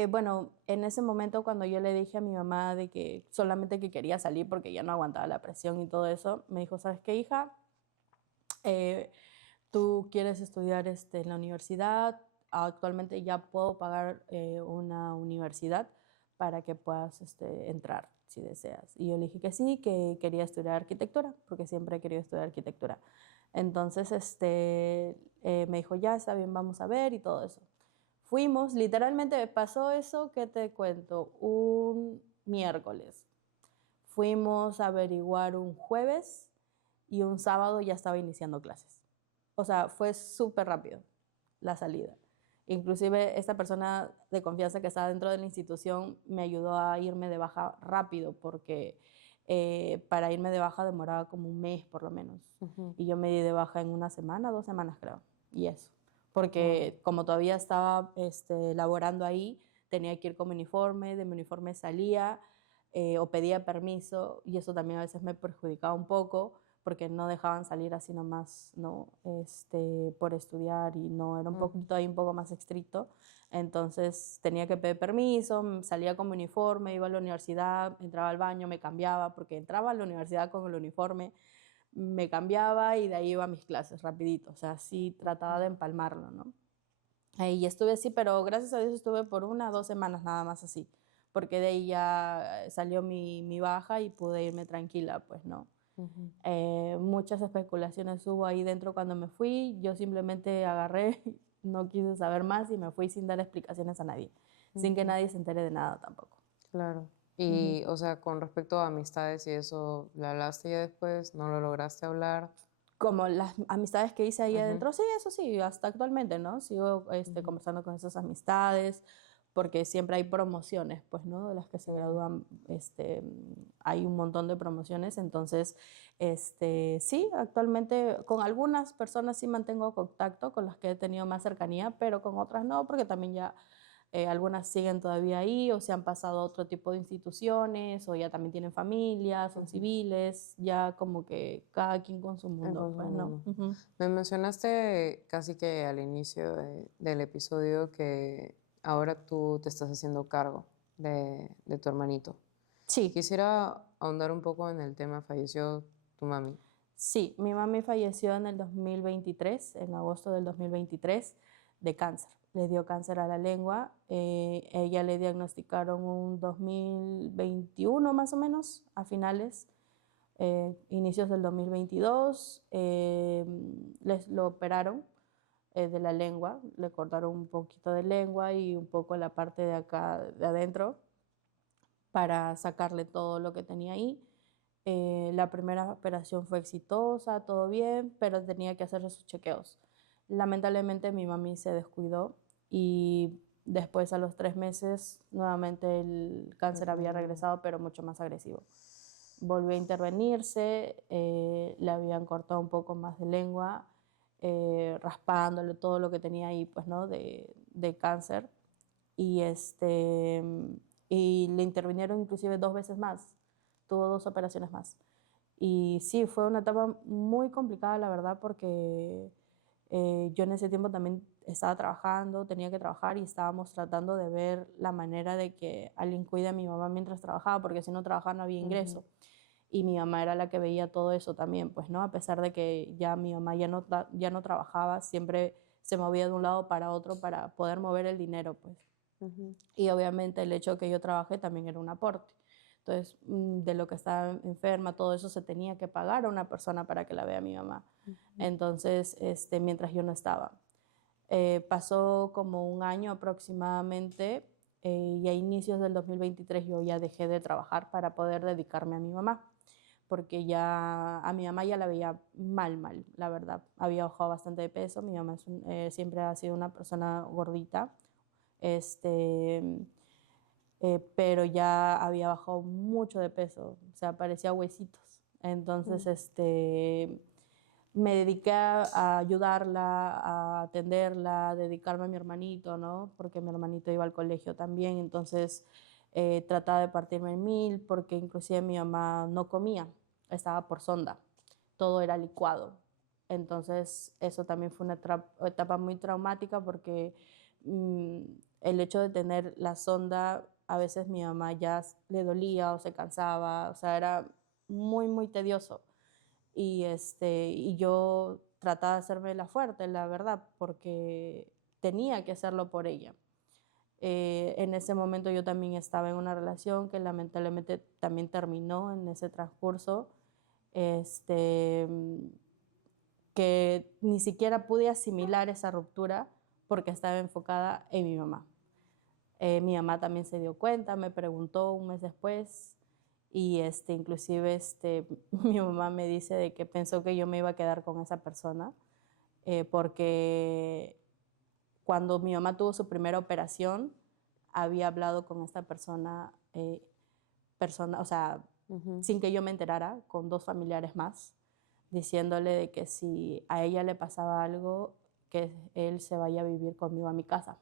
bueno, en ese momento cuando yo le dije a mi mamá de que solamente que quería salir porque ya no aguantaba la presión y todo eso, me dijo, ¿sabes qué, hija? Eh, Tú quieres estudiar en la universidad, actualmente ya puedo pagar una universidad para que puedas entrar si deseas. Y yo le dije que sí, que quería estudiar arquitectura, porque siempre he querido estudiar arquitectura. Entonces, me dijo, ya está bien, vamos a ver y todo eso. Fuimos, literalmente pasó eso que te cuento, un miércoles. Fuimos a averiguar un jueves y un sábado ya estaba iniciando clases. O sea, fue súper rápido la salida. Inclusive esta persona de confianza que estaba dentro de la institución me ayudó a irme de baja rápido porque para irme de baja demoraba como un mes por lo menos. Y yo me di de baja en una semana, 2 semanas creo. Y eso. Porque como todavía estaba laborando ahí, tenía que ir con mi uniforme, de mi uniforme salía o pedía permiso y eso también a veces me perjudicaba un poco porque no dejaban salir así nomás, ¿no? Por estudiar y no, era un poquito ahí un poco más estricto. Entonces tenía que pedir permiso, salía con mi uniforme, iba a la universidad, entraba al baño, me cambiaba, porque entraba a la universidad con el uniforme, me cambiaba y de ahí iba a mis clases rapidito. O sea, sí trataba de empalmarlo, ¿no? Y estuve así, pero gracias a Dios estuve por 1 o 2 semanas nada más así, porque de ahí ya salió mi baja y pude irme tranquila, pues, ¿no? Muchas especulaciones hubo ahí dentro cuando me fui. Yo simplemente agarré, no quise saber más y me fui sin dar explicaciones a nadie, sin que nadie se entere de nada tampoco. Claro. Y, o sea, con respecto a amistades y eso, ¿la hablaste ya después? ¿No lo lograste hablar? Como las amistades que hice ahí adentro, sí, eso sí, hasta actualmente, ¿no? Sigo conversando con esas amistades, porque siempre hay promociones, pues, ¿no? De las que se gradúan, hay un montón de promociones, entonces, sí, actualmente con algunas personas sí mantengo contacto, con las que he tenido más cercanía, pero con otras no, porque también ya algunas siguen todavía ahí o se han pasado a otro tipo de instituciones o ya también tienen familias, son civiles, ya como que cada quien con su mundo, pues, ¿no? Me mencionaste casi que al inicio del episodio que ahora tú te estás haciendo cargo de tu hermanito. Sí, Quisiera ahondar un poco en el tema, falleció tu mami. sí, mi mami falleció en el 2023, en agosto del 2023, de cáncer. Le dio cáncer a la lengua. Ella le diagnosticaron un 2021 más o menos, a finales, inicios del 2022. Lo operaron de la lengua, le cortaron un poquito de lengua y un poco la parte de acá, de adentro, para sacarle todo lo que tenía ahí. La primera operación fue exitosa, todo bien, pero tenía que hacerse sus chequeos. Lamentablemente mi mami se descuidó y después a los 3 meses nuevamente el cáncer había regresado, pero mucho más agresivo. Volvió a intervenirse, le habían cortado un poco más de lengua, raspándole todo lo que tenía ahí, pues, ¿no? De cáncer. Y, y le intervinieron inclusive 2 veces más, tuvo 2 operaciones más. Y sí, fue una etapa muy complicada, la verdad, porque yo en ese tiempo también estaba trabajando, tenía que trabajar y estábamos tratando de ver la manera de que alguien cuide a mi mamá mientras trabajaba, porque si no trabajaba no había ingreso. Y mi mamá era la que veía todo eso también, pues, ¿no? A pesar de que ya mi mamá ya no trabajaba, siempre se movía de un lado para otro para poder mover el dinero, pues. Y obviamente el hecho de que yo trabajé también era un aporte. Entonces, de lo que estaba enferma, todo eso se tenía que pagar a una persona para que la vea mi mamá. Entonces, mientras yo no estaba. Pasó como un año aproximadamente y a inicios del 2023 yo ya dejé de trabajar para poder dedicarme a mi mamá, porque ya a mi mamá ya la veía mal, la verdad. Había bajado bastante de peso, mi mamá siempre ha sido una persona gordita, pero ya había bajado mucho de peso, o sea, parecía huesitos. Entonces, me dediqué a ayudarla, a atenderla, a dedicarme a mi hermanito, ¿no? Porque mi hermanito iba al colegio también, entonces trataba de partirme en mil, porque inclusive mi mamá no comía, estaba por sonda, todo era licuado. Entonces, eso también fue una etapa muy traumática porque mm, el hecho de tener la sonda, a veces mi mamá ya le dolía o se cansaba, o sea, era muy tedioso. Y yo trataba de hacerme la fuerte, la verdad, porque tenía que hacerlo por ella. En ese momento yo también estaba en una relación que lamentablemente también terminó en ese transcurso, este, que ni siquiera pude asimilar esa ruptura porque estaba enfocada en mi mamá. Mi mamá también se dio cuenta, me preguntó un mes después y inclusive mi mamá me dice de que pensó que yo me iba a quedar con esa persona porque cuando mi mamá tuvo su primera operación había hablado con esta persona, o sea, sin que yo me enterara, con 2 familiares más, diciéndole de que si a ella le pasaba algo, que él se vaya a vivir conmigo a mi casa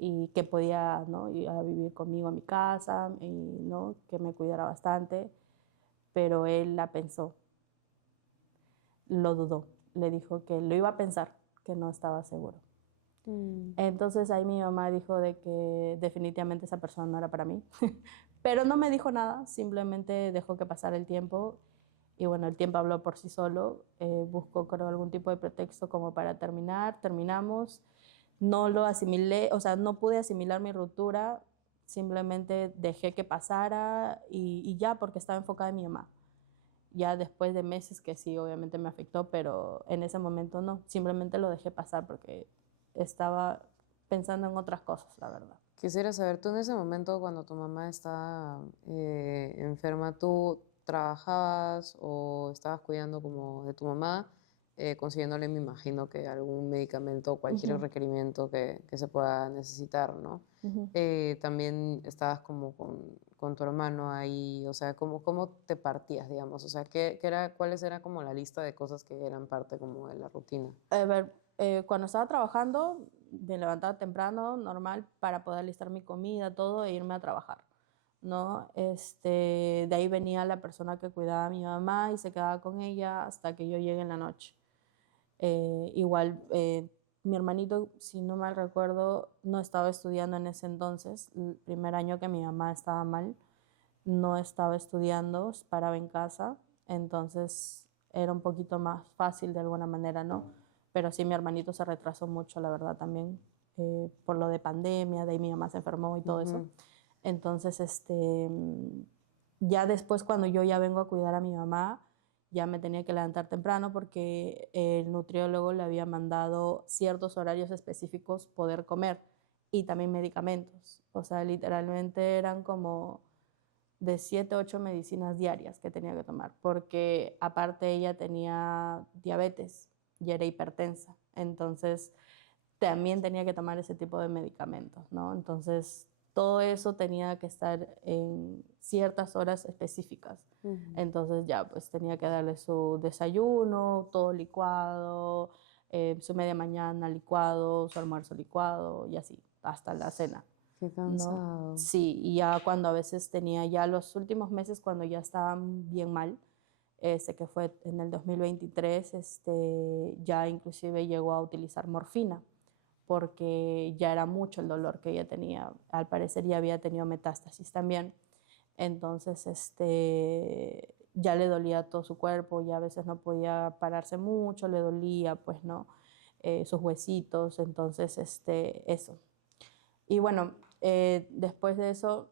y que podía, ¿no?, ir a vivir conmigo a mi casa y, ¿no?, que me cuidara bastante, pero él la pensó, lo dudó, le dijo que lo iba a pensar, que no estaba seguro. Entonces ahí mi mamá dijo de que definitivamente esa persona no era para mí, pero no me dijo nada, simplemente dejó que pasara el tiempo y bueno, el tiempo habló por sí solo, buscó creo algún tipo de pretexto como para terminar, terminamos, no lo asimilé, o sea, no pude asimilar mi ruptura, simplemente dejé que pasara y ya porque estaba enfocada en mi mamá. Ya después de meses que sí, obviamente me afectó, pero en ese momento no, simplemente lo dejé pasar porque estaba pensando en otras cosas, la verdad. Quisiera saber, tú en ese momento cuando tu mamá estaba enferma, ¿tú trabajabas o estabas cuidando como de tu mamá, consiguiéndole, me imagino, que algún medicamento o cualquier requerimiento que se pueda necesitar, ¿no? También estabas como con tu hermano ahí, o sea, ¿cómo te partías, digamos? O sea, ¿cuáles eran como la lista de cosas que eran parte como de la rutina? A ver, cuando estaba trabajando, me levantaba temprano, normal, para poder alistar mi comida, todo, e irme a trabajar, ¿no? De ahí venía la persona que cuidaba a mi mamá y se quedaba con ella hasta que yo llegue en la noche. Igual, mi hermanito, si no mal recuerdo, no estaba estudiando en ese entonces, el primer año que mi mamá estaba mal, no estaba estudiando, paraba en casa, entonces era un poquito más fácil de alguna manera, ¿no? Pero sí, mi hermanito se retrasó mucho, la verdad, también, por lo de pandemia, de ahí mi mamá se enfermó y todo eso. Entonces, ya después cuando yo ya vengo a cuidar a mi mamá, ya me tenía que levantar temprano porque el nutriólogo le había mandado ciertos horarios específicos poder comer y también medicamentos. O sea, literalmente eran como de 7 a 8 medicinas diarias que tenía que tomar, porque aparte ella tenía diabetes y era hipertensa, entonces también tenía que tomar ese tipo de medicamentos, ¿no? Entonces todo eso tenía que estar en ciertas horas específicas. Entonces ya pues tenía que darle su desayuno, todo licuado, su media mañana licuado, su almuerzo licuado y así, hasta la cena. Qué ¿No? cansado. Sí, y ya cuando a veces tenía ya los últimos meses cuando ya estaban bien mal, que fue en el 2023, ya inclusive llegó a utilizar morfina porque ya era mucho el dolor que ella tenía. Al parecer ya había tenido metástasis también. Entonces, ya le dolía todo su cuerpo, ya a veces no podía pararse mucho, le dolía, pues, ¿no? Sus huesitos, entonces, eso. Y bueno, después de eso,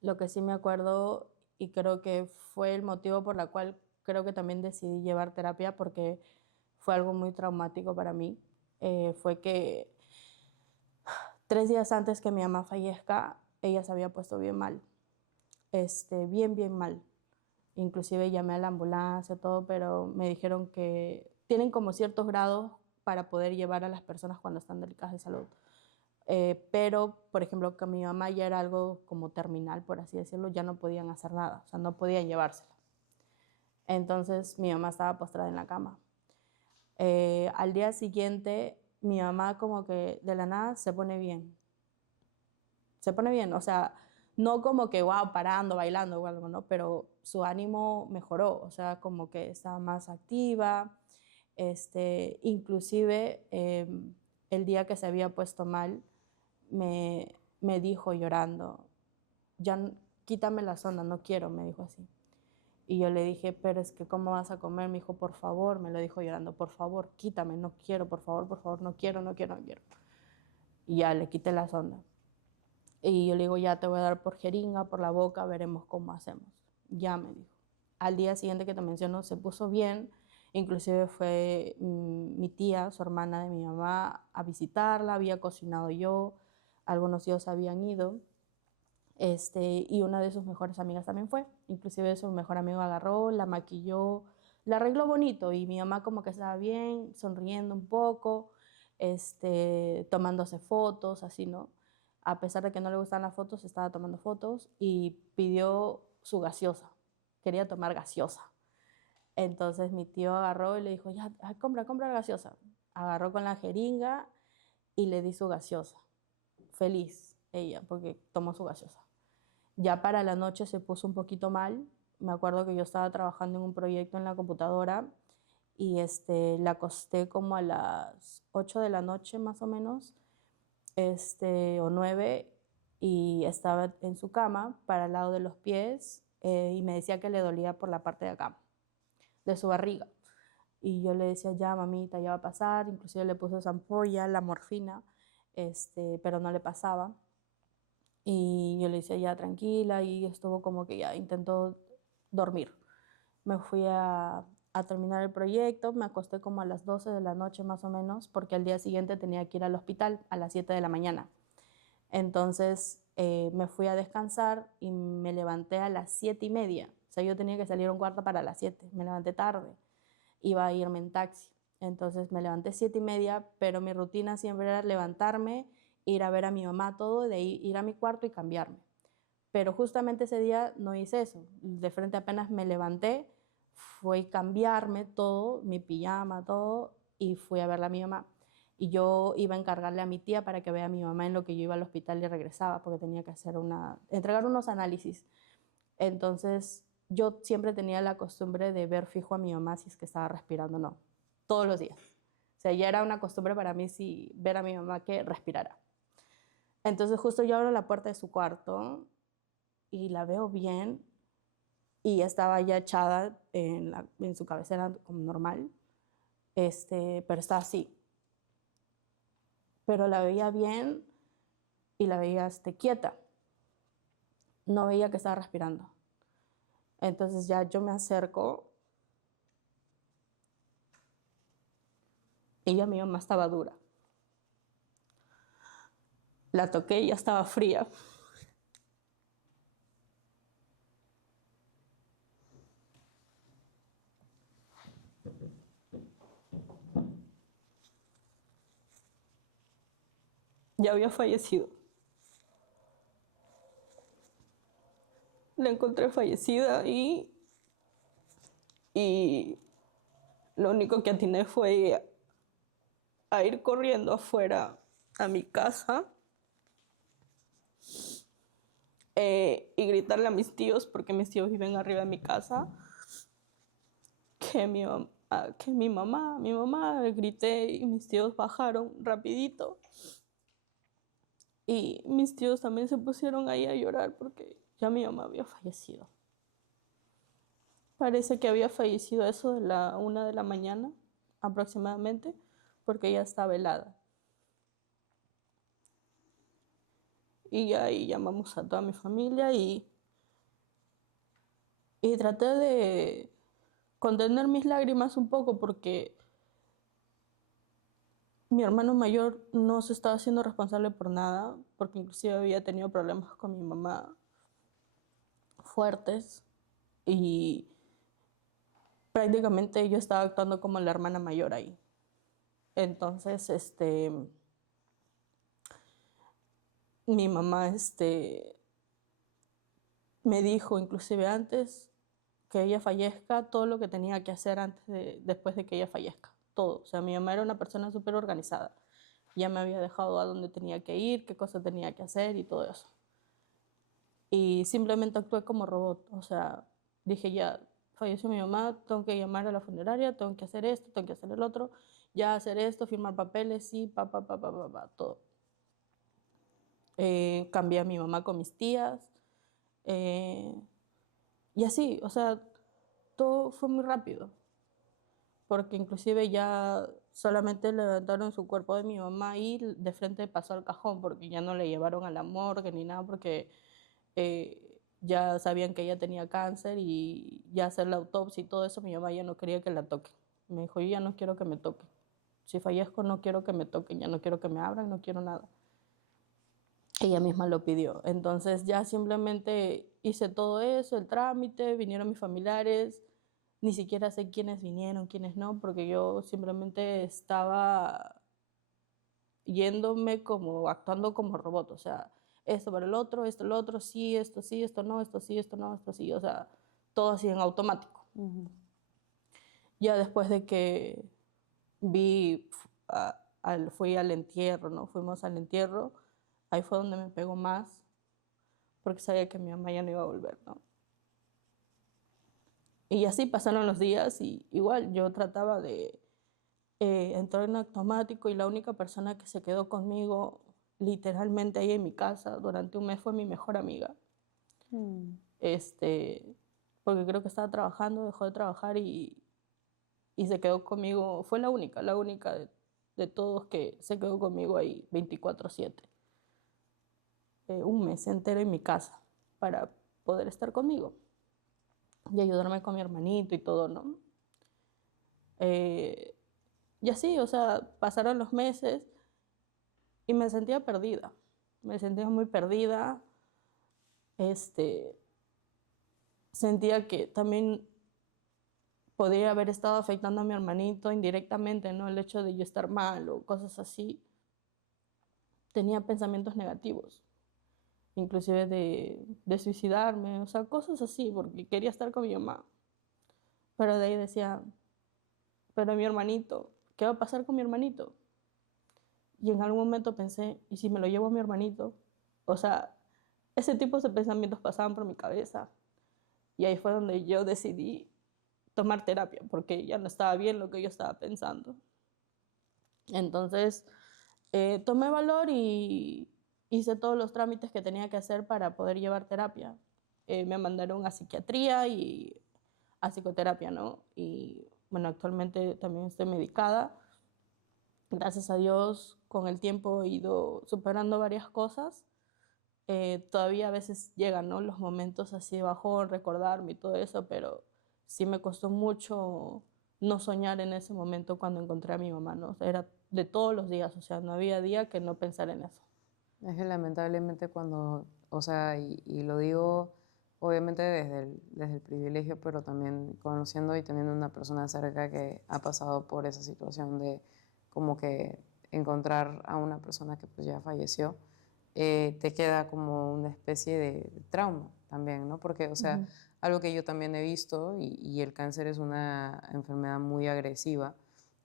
lo que sí me acuerdo y creo que fue el motivo por la cual creo que también decidí llevar terapia porque fue algo muy traumático para mí, fue que 3 días antes que mi mamá fallezca, ella se había puesto bien mal, bien, bien mal. Inclusive llamé a la ambulancia, todo, pero me dijeron que tienen como ciertos grados para poder llevar a las personas cuando están delicadas de salud. Pero, por ejemplo, que mi mamá ya era algo como terminal, por así decirlo, ya no podían hacer nada, o sea, no podían llevársela. Entonces, mi mamá estaba postrada en la cama. Al día siguiente, mi mamá como que de la nada se pone bien. Se pone bien, o sea, no como que, wow, parando, bailando o algo, ¿no? Pero su ánimo mejoró, o sea, como que estaba más activa. Inclusive, el día que se había puesto mal, me dijo llorando, ya quítame la sonda, no quiero, me dijo así. Y yo le dije, pero es que ¿cómo vas a comer? Me dijo, por favor, me lo dijo llorando, por favor, quítame, no quiero, por favor, no quiero, no quiero, no quiero. Y ya le quité la sonda. Y yo le digo, ya te voy a dar por jeringa, por la boca, veremos cómo hacemos. Ya me dijo. Al día siguiente que te menciono, se puso bien Inclusive fue mi tía, su hermana de mi mamá, a visitarla, había cocinado yo, algunos tíos habían ido, y una de sus mejores amigas también fue. Inclusive su mejor amigo agarró, la maquilló, la arregló bonito y mi mamá como que estaba bien, sonriendo un poco, tomándose fotos, así, ¿no? A pesar de que no le gustan las fotos, estaba tomando fotos y pidió su gaseosa. Quería tomar gaseosa. Entonces mi tío agarró y le dijo, ya, compra la gaseosa. Agarró con la jeringa y le di su gaseosa. Feliz ella, porque tomó su gaseosa. Ya para la noche se puso un poquito mal. Me acuerdo que yo estaba trabajando en un proyecto en la computadora y la acosté como a las 8 de la noche más o menos, o 9, y estaba en su cama para el lado de los pies, y me decía que le dolía por la parte de acá, de su barriga. Y yo le decía, ya mamita, ya va a pasar. Inclusive le puse esa ampolla, la morfina, pero no le pasaba. Y yo le decía, ya tranquila, y estuvo como que ya intentó dormir. Me fui a terminar el proyecto, me acosté como a las 12 de la noche más o menos, porque al día siguiente tenía que ir al hospital a las 7 de la mañana. Entonces me fui a descansar y me levanté a las 7:30. O sea, yo tenía que salir un cuarto para las 7. Me levanté tarde, iba a irme en taxi. Entonces me levanté 7:30, pero mi rutina siempre era levantarme, ir a ver a mi mamá todo, de ahí ir a mi cuarto y cambiarme. Pero justamente ese día no hice eso. De frente apenas me levanté, fui a cambiarme todo, mi pijama, todo, y fui a verla a mi mamá. Y yo iba a encargarle a mi tía para que vea a mi mamá en lo que yo iba al hospital y regresaba, porque tenía que entregar unos análisis. Entonces, yo siempre tenía la costumbre de ver fijo a mi mamá si es que estaba respirando o no, todos los días. O sea, ya era una costumbre para mí si ver a mi mamá que respirara. Entonces, justo yo abro la puerta de su cuarto y la veo bien y estaba ya echada en su cabecera como normal, pero estaba así. Pero la veía bien y la veía quieta. No veía que estaba respirando. Entonces ya yo me acerco y ya mi mamá estaba dura. La toqué y ya estaba fría. Ya había fallecido. La encontré fallecida y lo único que atiné fue a ir corriendo afuera a mi casa, y gritarle a mis tíos, porque mis tíos viven arriba de mi casa, que mi mamá, grité y mis tíos bajaron rapidito. Y mis tíos también se pusieron ahí a llorar porque ya mi mamá había fallecido. Parece que había fallecido eso de la 1 de la mañana aproximadamente, porque ella estaba helada. Y ahí llamamos a toda mi familia y traté de contener mis lágrimas un poco porque mi hermano mayor no se estaba haciendo responsable por nada, porque inclusive había tenido problemas con mi mamá fuertes y prácticamente yo estaba actuando como la hermana mayor ahí. Entonces, mi mamá, me dijo inclusive antes que ella fallezca, todo lo que tenía que hacer después de que ella fallezca, todo. O sea, mi mamá era una persona súper organizada. Ya me había dejado a dónde tenía que ir, qué cosa tenía que hacer y todo eso. Y simplemente actué como robot. O sea, dije ya, falleció mi mamá, tengo que llamar a la funeraria, tengo que hacer esto, tengo que hacer el otro, ya hacer esto, firmar papeles, sí, todo. Cambié a mi mamá con mis tías. eh, y así, o sea, todo fue muy rápido. Porque inclusive ya solamente levantaron su cuerpo de mi mamá y de frente pasó al cajón, porque ya no le llevaron a la morgue ni nada, porque ya sabían que ella tenía cáncer y ya hacer la autopsia y todo eso, mi mamá ya no quería que la toque. Me dijo, yo ya no quiero que me toquen. Si fallezco, no quiero que me toquen, ya no quiero que me abran, no quiero nada. Ella misma lo pidió. Entonces ya simplemente hice todo eso, el trámite, vinieron mis familiares, ni siquiera sé quiénes vinieron, quiénes no, porque yo simplemente estaba yéndome como, actuando como robot, o sea, esto para el otro, esto el otro, sí, esto no, esto sí, esto no, esto sí, o sea, todo así en automático. Ujú. Ya después de que vi, fui al entierro, ¿no? Fuimos al entierro, ahí fue donde me pegó más, porque sabía que mi mamá ya no iba a volver, ¿no? Y así pasaron los días y igual yo trataba de entrar en automático y la única persona que se quedó conmigo literalmente ahí en mi casa durante un mes fue mi mejor amiga. Mm. Porque creo que estaba trabajando, dejó de trabajar y se quedó conmigo. Fue la única de todos que se quedó conmigo ahí 24/7. Un mes entero en mi casa para poder estar conmigo y ayudarme con mi hermanito y todo, ¿no? Eh, y así, o sea, pasaron los meses y me sentía perdida. Me sentía muy perdida. Este, Sentía que también podría haber estado afectando a mi hermanito indirectamente, ¿no? El hecho de yo estar mal o cosas así. Tenía pensamientos negativos, inclusive de suicidarme, o sea, cosas así, porque quería estar con mi mamá. Pero de ahí decía, pero mi hermanito, ¿qué va a pasar con mi hermanito? Y en algún momento pensé, ¿y si me lo llevo a mi hermanito? O sea, ese tipo de pensamientos pasaban por mi cabeza. Y ahí fue donde yo decidí tomar terapia, porque ya no estaba bien lo que yo estaba pensando. Entonces, tomé valor y hice todos los trámites que tenía que hacer para poder llevar terapia. Me mandaron a psiquiatría y a psicoterapia, ¿no? Y bueno, actualmente también estoy medicada. Gracias a Dios, con el tiempo he ido superando varias cosas. Todavía a veces llegan, ¿no? Los momentos así de bajón, recordarme y todo eso, pero sí me costó mucho no soñar en ese momento cuando encontré a mi mamá, ¿no? O sea, era de todos los días, o sea, no había día que no pensara en eso. Es que lamentablemente cuando, o sea, y lo digo obviamente desde el privilegio, pero también conociendo y teniendo una persona cerca que ha pasado por esa situación de como que encontrar a una persona que pues ya falleció, te queda como una especie de trauma también, ¿no? Porque, o sea, Ujú. algo que yo también he visto, y el cáncer es una enfermedad muy agresiva,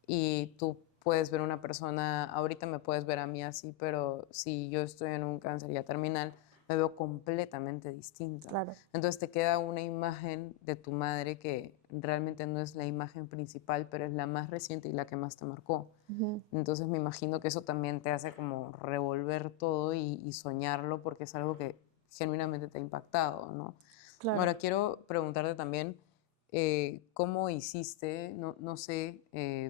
y tú puedes ver una persona, ahorita me puedes ver a mí así, pero si yo estoy en un cáncer ya terminal, me veo completamente distinta. Claro. Entonces te queda una imagen de tu madre que realmente no es la imagen principal, pero es la más reciente y la que más te marcó. Ujú. Entonces me imagino que eso también te hace como revolver todo y soñarlo porque es algo que genuinamente te ha impactado, ¿no? Claro. Ahora quiero preguntarte también, ¿cómo hiciste? No, no sé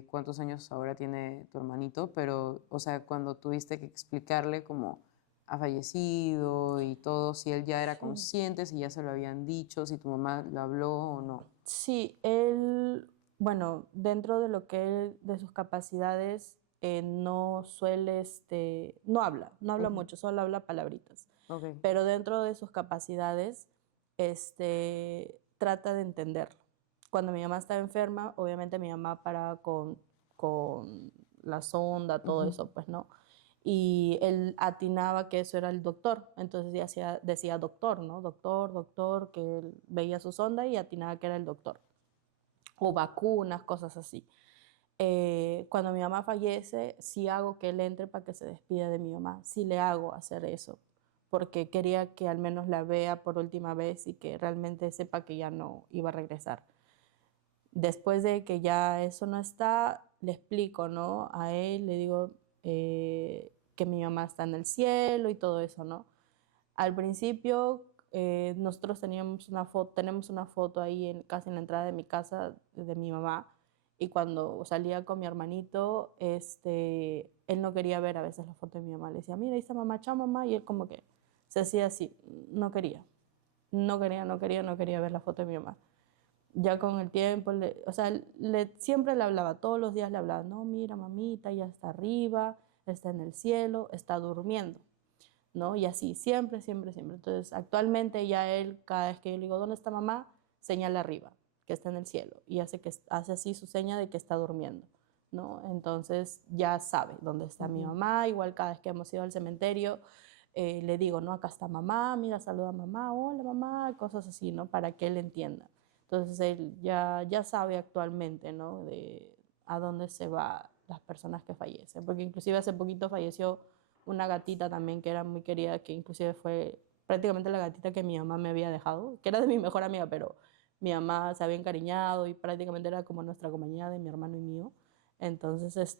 cuántos años ahora tiene tu hermanito, pero, o sea, cuando tuviste que explicarle cómo ha fallecido y todo, si él ya era Sí. consciente, si ya se lo habían dicho, si tu mamá lo habló o no. Sí, él, bueno, dentro de lo que de sus capacidades, no suele, no habla Ujú. mucho, solo habla palabritas. Ok. Pero dentro de sus capacidades, trata de entenderlo. Cuando mi mamá estaba enferma, obviamente mi mamá paraba con la sonda, todo Ujú. eso, pues no. Y él atinaba que eso era el doctor, entonces decía doctor, ¿no? Doctor, doctor, que él veía su sonda y atinaba que era el doctor. O vacunas, cosas así. Cuando mi mamá fallece, sí hago que él entre para que se despida de mi mamá. Sí le hago hacer eso, porque quería que al menos la vea por última vez y que realmente sepa que ya no iba a regresar. Después de que ya eso no está, le explico, ¿no? A él le digo que mi mamá está en el cielo y todo eso, ¿no? Al principio nosotros tenemos una foto ahí casi en la entrada de mi casa de mi mamá y cuando salía con mi hermanito, él no quería ver a veces la foto de mi mamá. Le decía, mira, ahí está mamá, chao mamá, y él como que se hacía así, no quería, no quería ver la foto de mi mamá. ya con el tiempo, o sea, siempre le hablaba, todos los días le hablaba, no, mira, mamita, ya está arriba, está en el cielo, está durmiendo, ¿no? Y así, siempre, siempre, siempre. Entonces, actualmente ya él, cada vez que yo le digo, ¿dónde está mamá? Señala arriba, que está en el cielo, y hace así su seña de que está durmiendo, ¿no? Entonces, ya sabe dónde está mi mamá, igual cada vez que hemos ido al cementerio, le digo, no, acá está mamá, mira, saluda a mamá, hola mamá, cosas así, ¿no? Para que él entienda. Entonces él ya sabe actualmente, ¿no? De a dónde se van las personas que fallecen. Porque inclusive hace poquito falleció una gatita también que era muy querida, que inclusive fue prácticamente la gatita que mi mamá me había dejado, que era de mi mejor amiga, pero mi mamá se había encariñado y prácticamente era como nuestra compañía de mi hermano y mío. Entonces,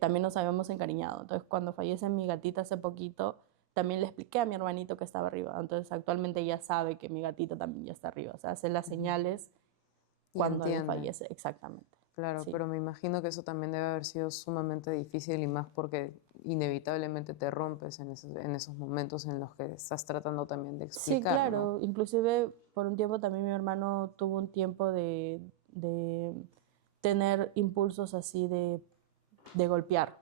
también nos habíamos encariñado. Entonces, cuando fallece mi gatita hace poquito, también le expliqué a mi hermanito que estaba arriba. Entonces, actualmente ya sabe que mi gatito también ya está arriba. O sea, hace las señales Y cuando él entiende. fallece. Exactamente. Claro, Sí. pero me imagino que eso también debe haber sido sumamente difícil y más porque inevitablemente te rompes en esos momentos en los que estás tratando también de Sí, explicar, ¿no? claro. Inclusive por un tiempo también mi hermano tuvo un tiempo de tener impulsos así de golpear.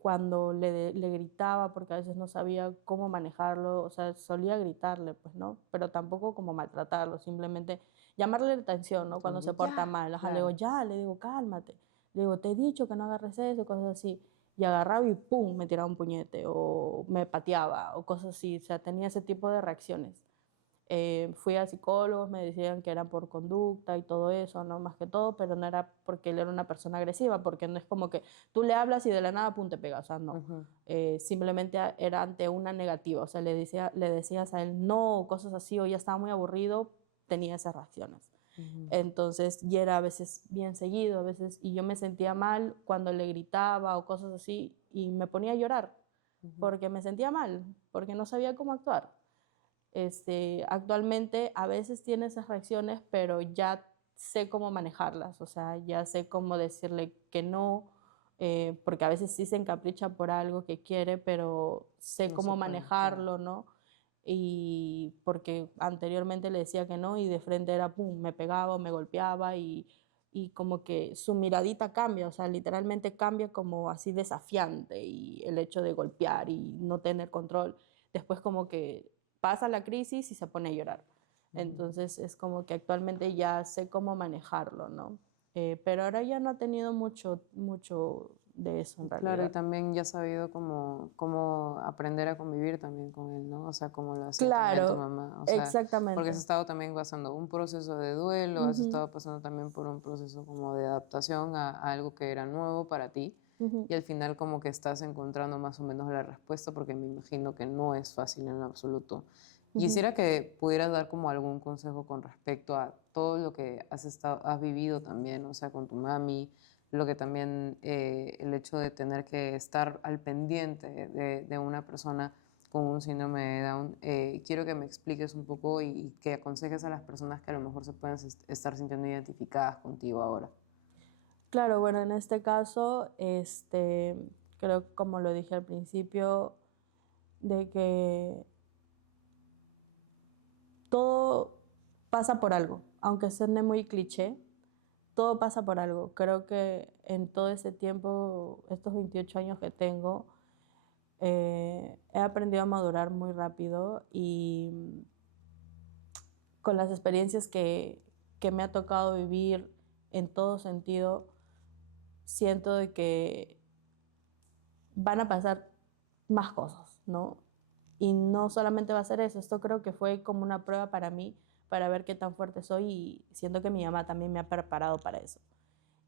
Cuando le gritaba, porque a veces no sabía cómo manejarlo, o sea, solía gritarle, pues, ¿no? Pero tampoco como maltratarlo, simplemente llamarle la atención, ¿no? Cuando se Como, porta ya, mal. Ajá, le digo, claro. ya, le digo, cálmate. Le digo, te he dicho que no agarres eso, cosas así. Y agarraba y pum, me tiraba un puñete, o me pateaba, o cosas así. O sea, tenía ese tipo de reacciones. Fui a psicólogos, me decían que era por conducta y todo eso, no más que todo, pero no era porque él era una persona agresiva, porque no es como que tú le hablas y de la nada pum te pega, o sea, no. Ujú, Simplemente era ante una negativa, o sea, le decías a él no, o cosas así, o ya estaba muy aburrido, tenía esas reacciones. ujú, Entonces, y era a veces bien seguido, a veces, y yo me sentía mal cuando le gritaba o cosas así, y me ponía a llorar, ujú. porque me sentía mal, porque no sabía cómo actuar. Actualmente a veces tiene esas reacciones, pero ya sé cómo manejarlas, o sea, ya sé cómo decirle que no, porque a veces sí se encapricha por algo que quiere, pero sé No se cómo puede, claro. manejarlo, ¿no? Y porque anteriormente le decía que no y de frente era, pum, me pegaba o me golpeaba y como que su miradita cambia, o sea, literalmente cambia como así desafiante y el hecho de golpear y no tener control. Después como que pasa la crisis y se pone a llorar. Ujú. Entonces es como que actualmente ya sé cómo manejarlo, ¿no? Pero ahora ya no ha tenido mucho de eso en Claro, y realidad. también ya has sabido cómo aprender a convivir también con él, ¿no? O sea, como lo hacía también tu Claro, mamá. O sea, porque has exactamente. estado también pasando un proceso de duelo, has Ujú, estado pasando también por un proceso como de adaptación a algo que era nuevo para ti. ujú, Y al final como que estás encontrando más o menos la respuesta porque me imagino que no es fácil en lo absoluto. ujú. Quisiera que pudieras dar como algún consejo con respecto a todo lo que has vivido también, o sea, con tu mami, lo que también el hecho de tener que estar al pendiente de una persona con un síndrome de Down. Quiero que me expliques un poco y que aconsejes a las personas que a lo mejor se pueden estar sintiendo identificadas contigo ahora. Claro, bueno, en este caso, creo como lo dije al principio, de que todo pasa por algo, aunque suene muy cliché, todo pasa por algo. Creo que en todo ese tiempo, estos 28 años que tengo, he aprendido a madurar muy rápido y con las experiencias que me ha tocado vivir en todo sentido, siento de que van a pasar más cosas, ¿no? Y no solamente va a ser eso, esto creo que fue como una prueba para mí, para ver qué tan fuerte soy y siento que mi mamá también me ha preparado para eso.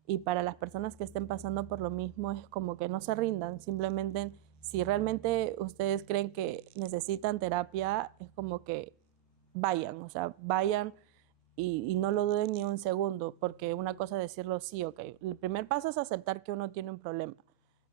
Y para las personas que estén pasando por lo mismo es como que no se rindan, simplemente si realmente ustedes creen que necesitan terapia, es como que vayan, o sea, vayan y no lo duden ni un segundo, porque una cosa es decirlo sí, ok. El primer paso es aceptar que uno tiene un problema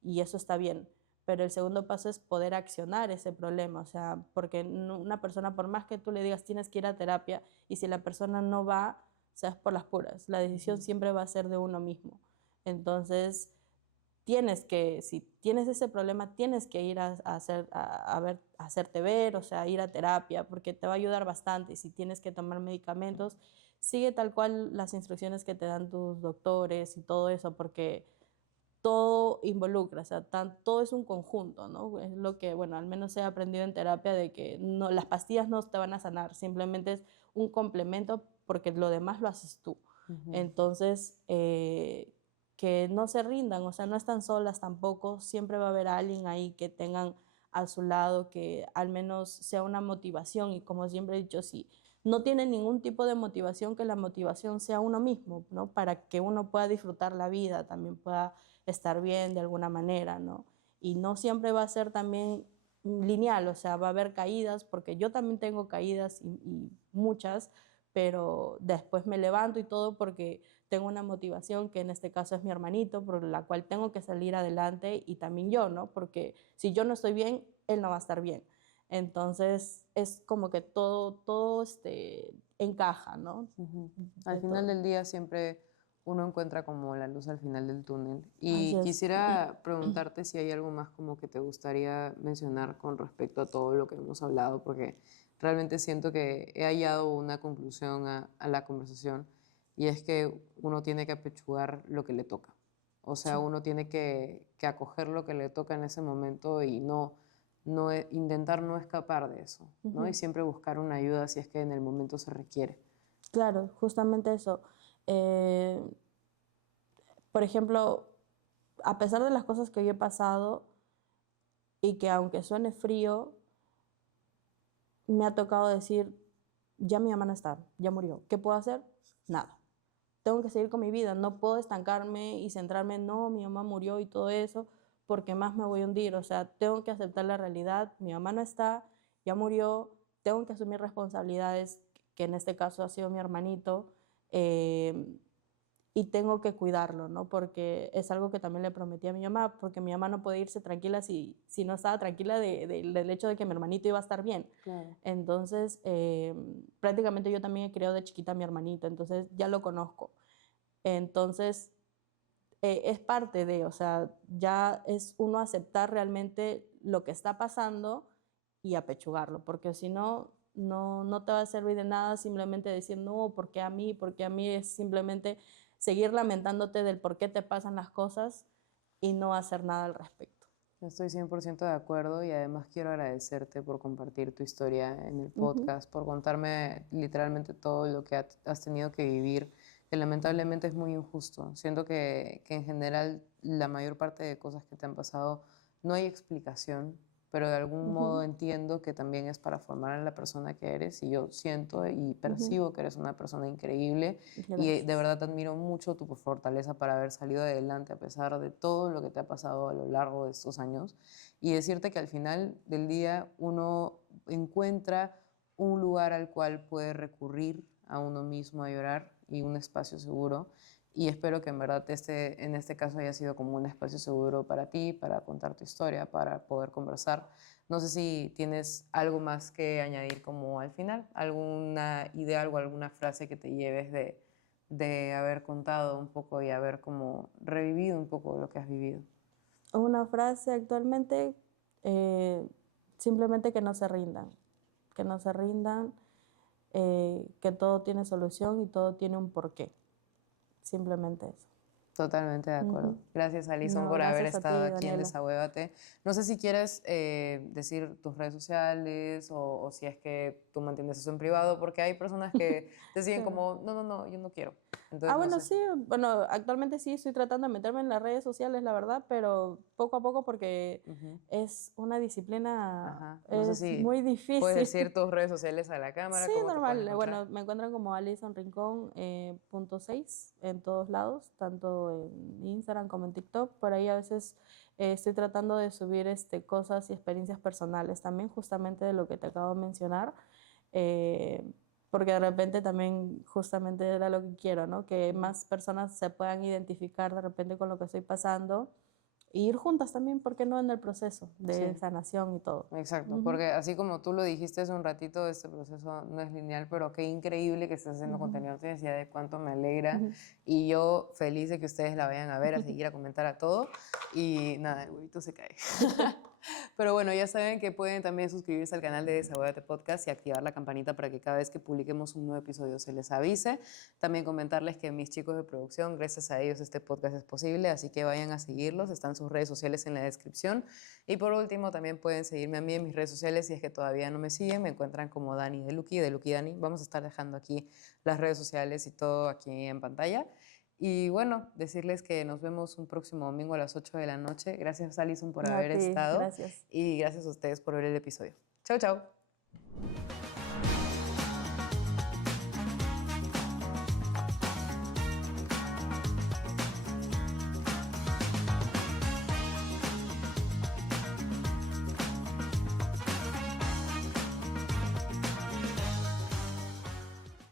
y eso está bien, pero el segundo paso es poder accionar ese problema, o sea, porque una persona, por más que tú le digas tienes que ir a terapia y si la persona no va, o sea, es por las puras, la decisión Ujú. siempre va a ser de uno mismo. Entonces, si tienes ese problema, tienes que ir a hacerte ver, o sea, ir a terapia, porque te va a ayudar bastante. Y si tienes que tomar medicamentos, sigue tal cual las instrucciones que te dan tus doctores y todo eso, porque todo involucra, o sea, todo es un conjunto, ¿no? Es lo que, bueno, al menos he aprendido en terapia de que no, las pastillas no te van a sanar, simplemente es un complemento porque lo demás lo haces tú. Entonces, que no se rindan, o sea, no están solas tampoco, siempre va a haber alguien ahí que tengan a su lado, que al menos sea una motivación y como siempre he dicho, si no tienen ningún tipo de motivación, que la motivación sea uno mismo, ¿no? Para que uno pueda disfrutar la vida, también pueda estar bien de alguna manera, ¿no? Y no siempre va a ser también lineal, o sea, va a haber caídas, porque yo también tengo caídas y muchas, pero después me levanto y todo porque tengo una motivación que en este caso es mi hermanito, por la cual tengo que salir adelante y también yo, ¿no? Porque si yo no estoy bien, él no va a estar bien. Entonces es como que todo encaja, ¿no? Al De final todo. del día siempre uno encuentra como la luz al final del túnel. Así Y es. quisiera preguntarte si hay algo más como que te gustaría mencionar con respecto a todo lo que hemos hablado, porque realmente siento que he hallado una conclusión a la conversación y es que uno tiene que apechugar lo que le toca. O sea, Sí, uno tiene que acoger lo que le toca en ese momento y intentar no escapar de eso, ¿no? Y ujú. siempre buscar una ayuda si es que en el momento se requiere. Claro, justamente eso. Eh, por ejemplo, a pesar de las cosas que yo he pasado y que aunque suene frío, me ha tocado decir, ya mi mamá no está, ya murió. ¿Qué puedo hacer? Nada. Tengo que seguir con mi vida, no puedo estancarme y centrarme en, no, mi mamá murió y todo eso, porque más me voy a hundir. O sea, tengo que aceptar la realidad, mi mamá no está, ya murió, tengo que asumir responsabilidades, que en este caso ha sido mi hermanito, eh, y tengo que cuidarlo, ¿no? Porque es algo que también le prometí a mi mamá, porque mi mamá no puede irse tranquila si no estaba tranquila del hecho de que mi hermanito iba a estar bien. Claro. Entonces, prácticamente yo también he criado de chiquita a mi hermanito, entonces ya lo conozco. Entonces, es parte de, o sea, ya es uno aceptar realmente lo que está pasando y apechugarlo, porque si no, no te va a servir de nada simplemente decir, no, ¿por qué a mí? Porque a mí es simplemente seguir lamentándote del por qué te pasan las cosas y no hacer nada al respecto. Estoy 100% de acuerdo y además quiero agradecerte por compartir tu historia en el Ujú. podcast, por contarme literalmente todo lo que has tenido que vivir, que lamentablemente es muy injusto. Siento que en general la mayor parte de cosas que te han pasado no hay explicación, pero de algún modo Ujú. entiendo que también es para formar a la persona que eres y yo siento y Ujú. percibo que eres una persona increíble y de Gracias. verdad te admiro mucho tu fortaleza para haber salido adelante a pesar de todo lo que te ha pasado a lo largo de estos años y decirte que al final del día uno encuentra un lugar al cual puede recurrir a uno mismo a llorar y un espacio seguro. Y espero que en verdad en este caso haya sido como un espacio seguro para ti, para contar tu historia, para poder conversar. No sé si tienes algo más que añadir como al final, alguna idea, algo, alguna frase que te lleves de haber contado un poco y haber como revivido un poco lo que has vivido. Una frase actualmente, eh, simplemente que no se rindan, que todo tiene solución y todo tiene un porqué. Simplemente eso. Totalmente de acuerdo. Ujú. Gracias, Alison, No, por haber gracias a estado ti, aquí en Daniela. Desahuévate. No sé si quieres decir tus redes sociales o si es que tú mantienes eso en privado, porque hay personas que te siguen Claro. como, no, no, no, yo no quiero. Ah, Entonces, no bueno, sé. sí, bueno, actualmente sí estoy tratando de meterme en las redes sociales, la verdad, pero poco a poco porque Ujú. es una disciplina, Ajá. No sé es si muy puedes difícil. decir tus redes sociales a la cámara, Sí, cómo te pueden normal. encontrar. Bueno, me encuentran como Alison Rincón .6 en todos lados, tanto en Instagram como en TikTok. Por ahí a veces estoy tratando de subir cosas y experiencias personales también, justamente de lo que te acabo de mencionar, eh, porque de repente también justamente era lo que quiero, ¿no? Que Ujú. más personas se puedan identificar de repente con lo que estoy pasando y ir juntas también, ¿por qué no? En el proceso de Sí. sanación y todo. Exacto, Ujú. porque así como tú lo dijiste hace un ratito, este proceso no es lineal, pero qué increíble que estés haciendo contenido. Te decía de cuánto me alegra Ujú. y yo feliz de que ustedes la vayan a ver, a seguir, a comentar a todo y nada, el huevito se cae. Pero bueno, ya saben que pueden también suscribirse al canal de Desahógate Podcast y activar la campanita para que cada vez que publiquemos un nuevo episodio se les avise. También comentarles que mis chicos de producción, gracias a ellos este podcast es posible, así que vayan a seguirlos, están sus redes sociales en la descripción. Y por último, también pueden seguirme a mí en mis redes sociales si es que todavía no me siguen, me encuentran como Dani de Lucky Dani. Vamos a estar dejando aquí las redes sociales y todo aquí en pantalla. Y bueno, decirles que nos vemos un próximo domingo a las 8 de la noche. Gracias, Alison, por A haber ti, estado gracias. y gracias a ustedes por ver el episodio. Chau, chau.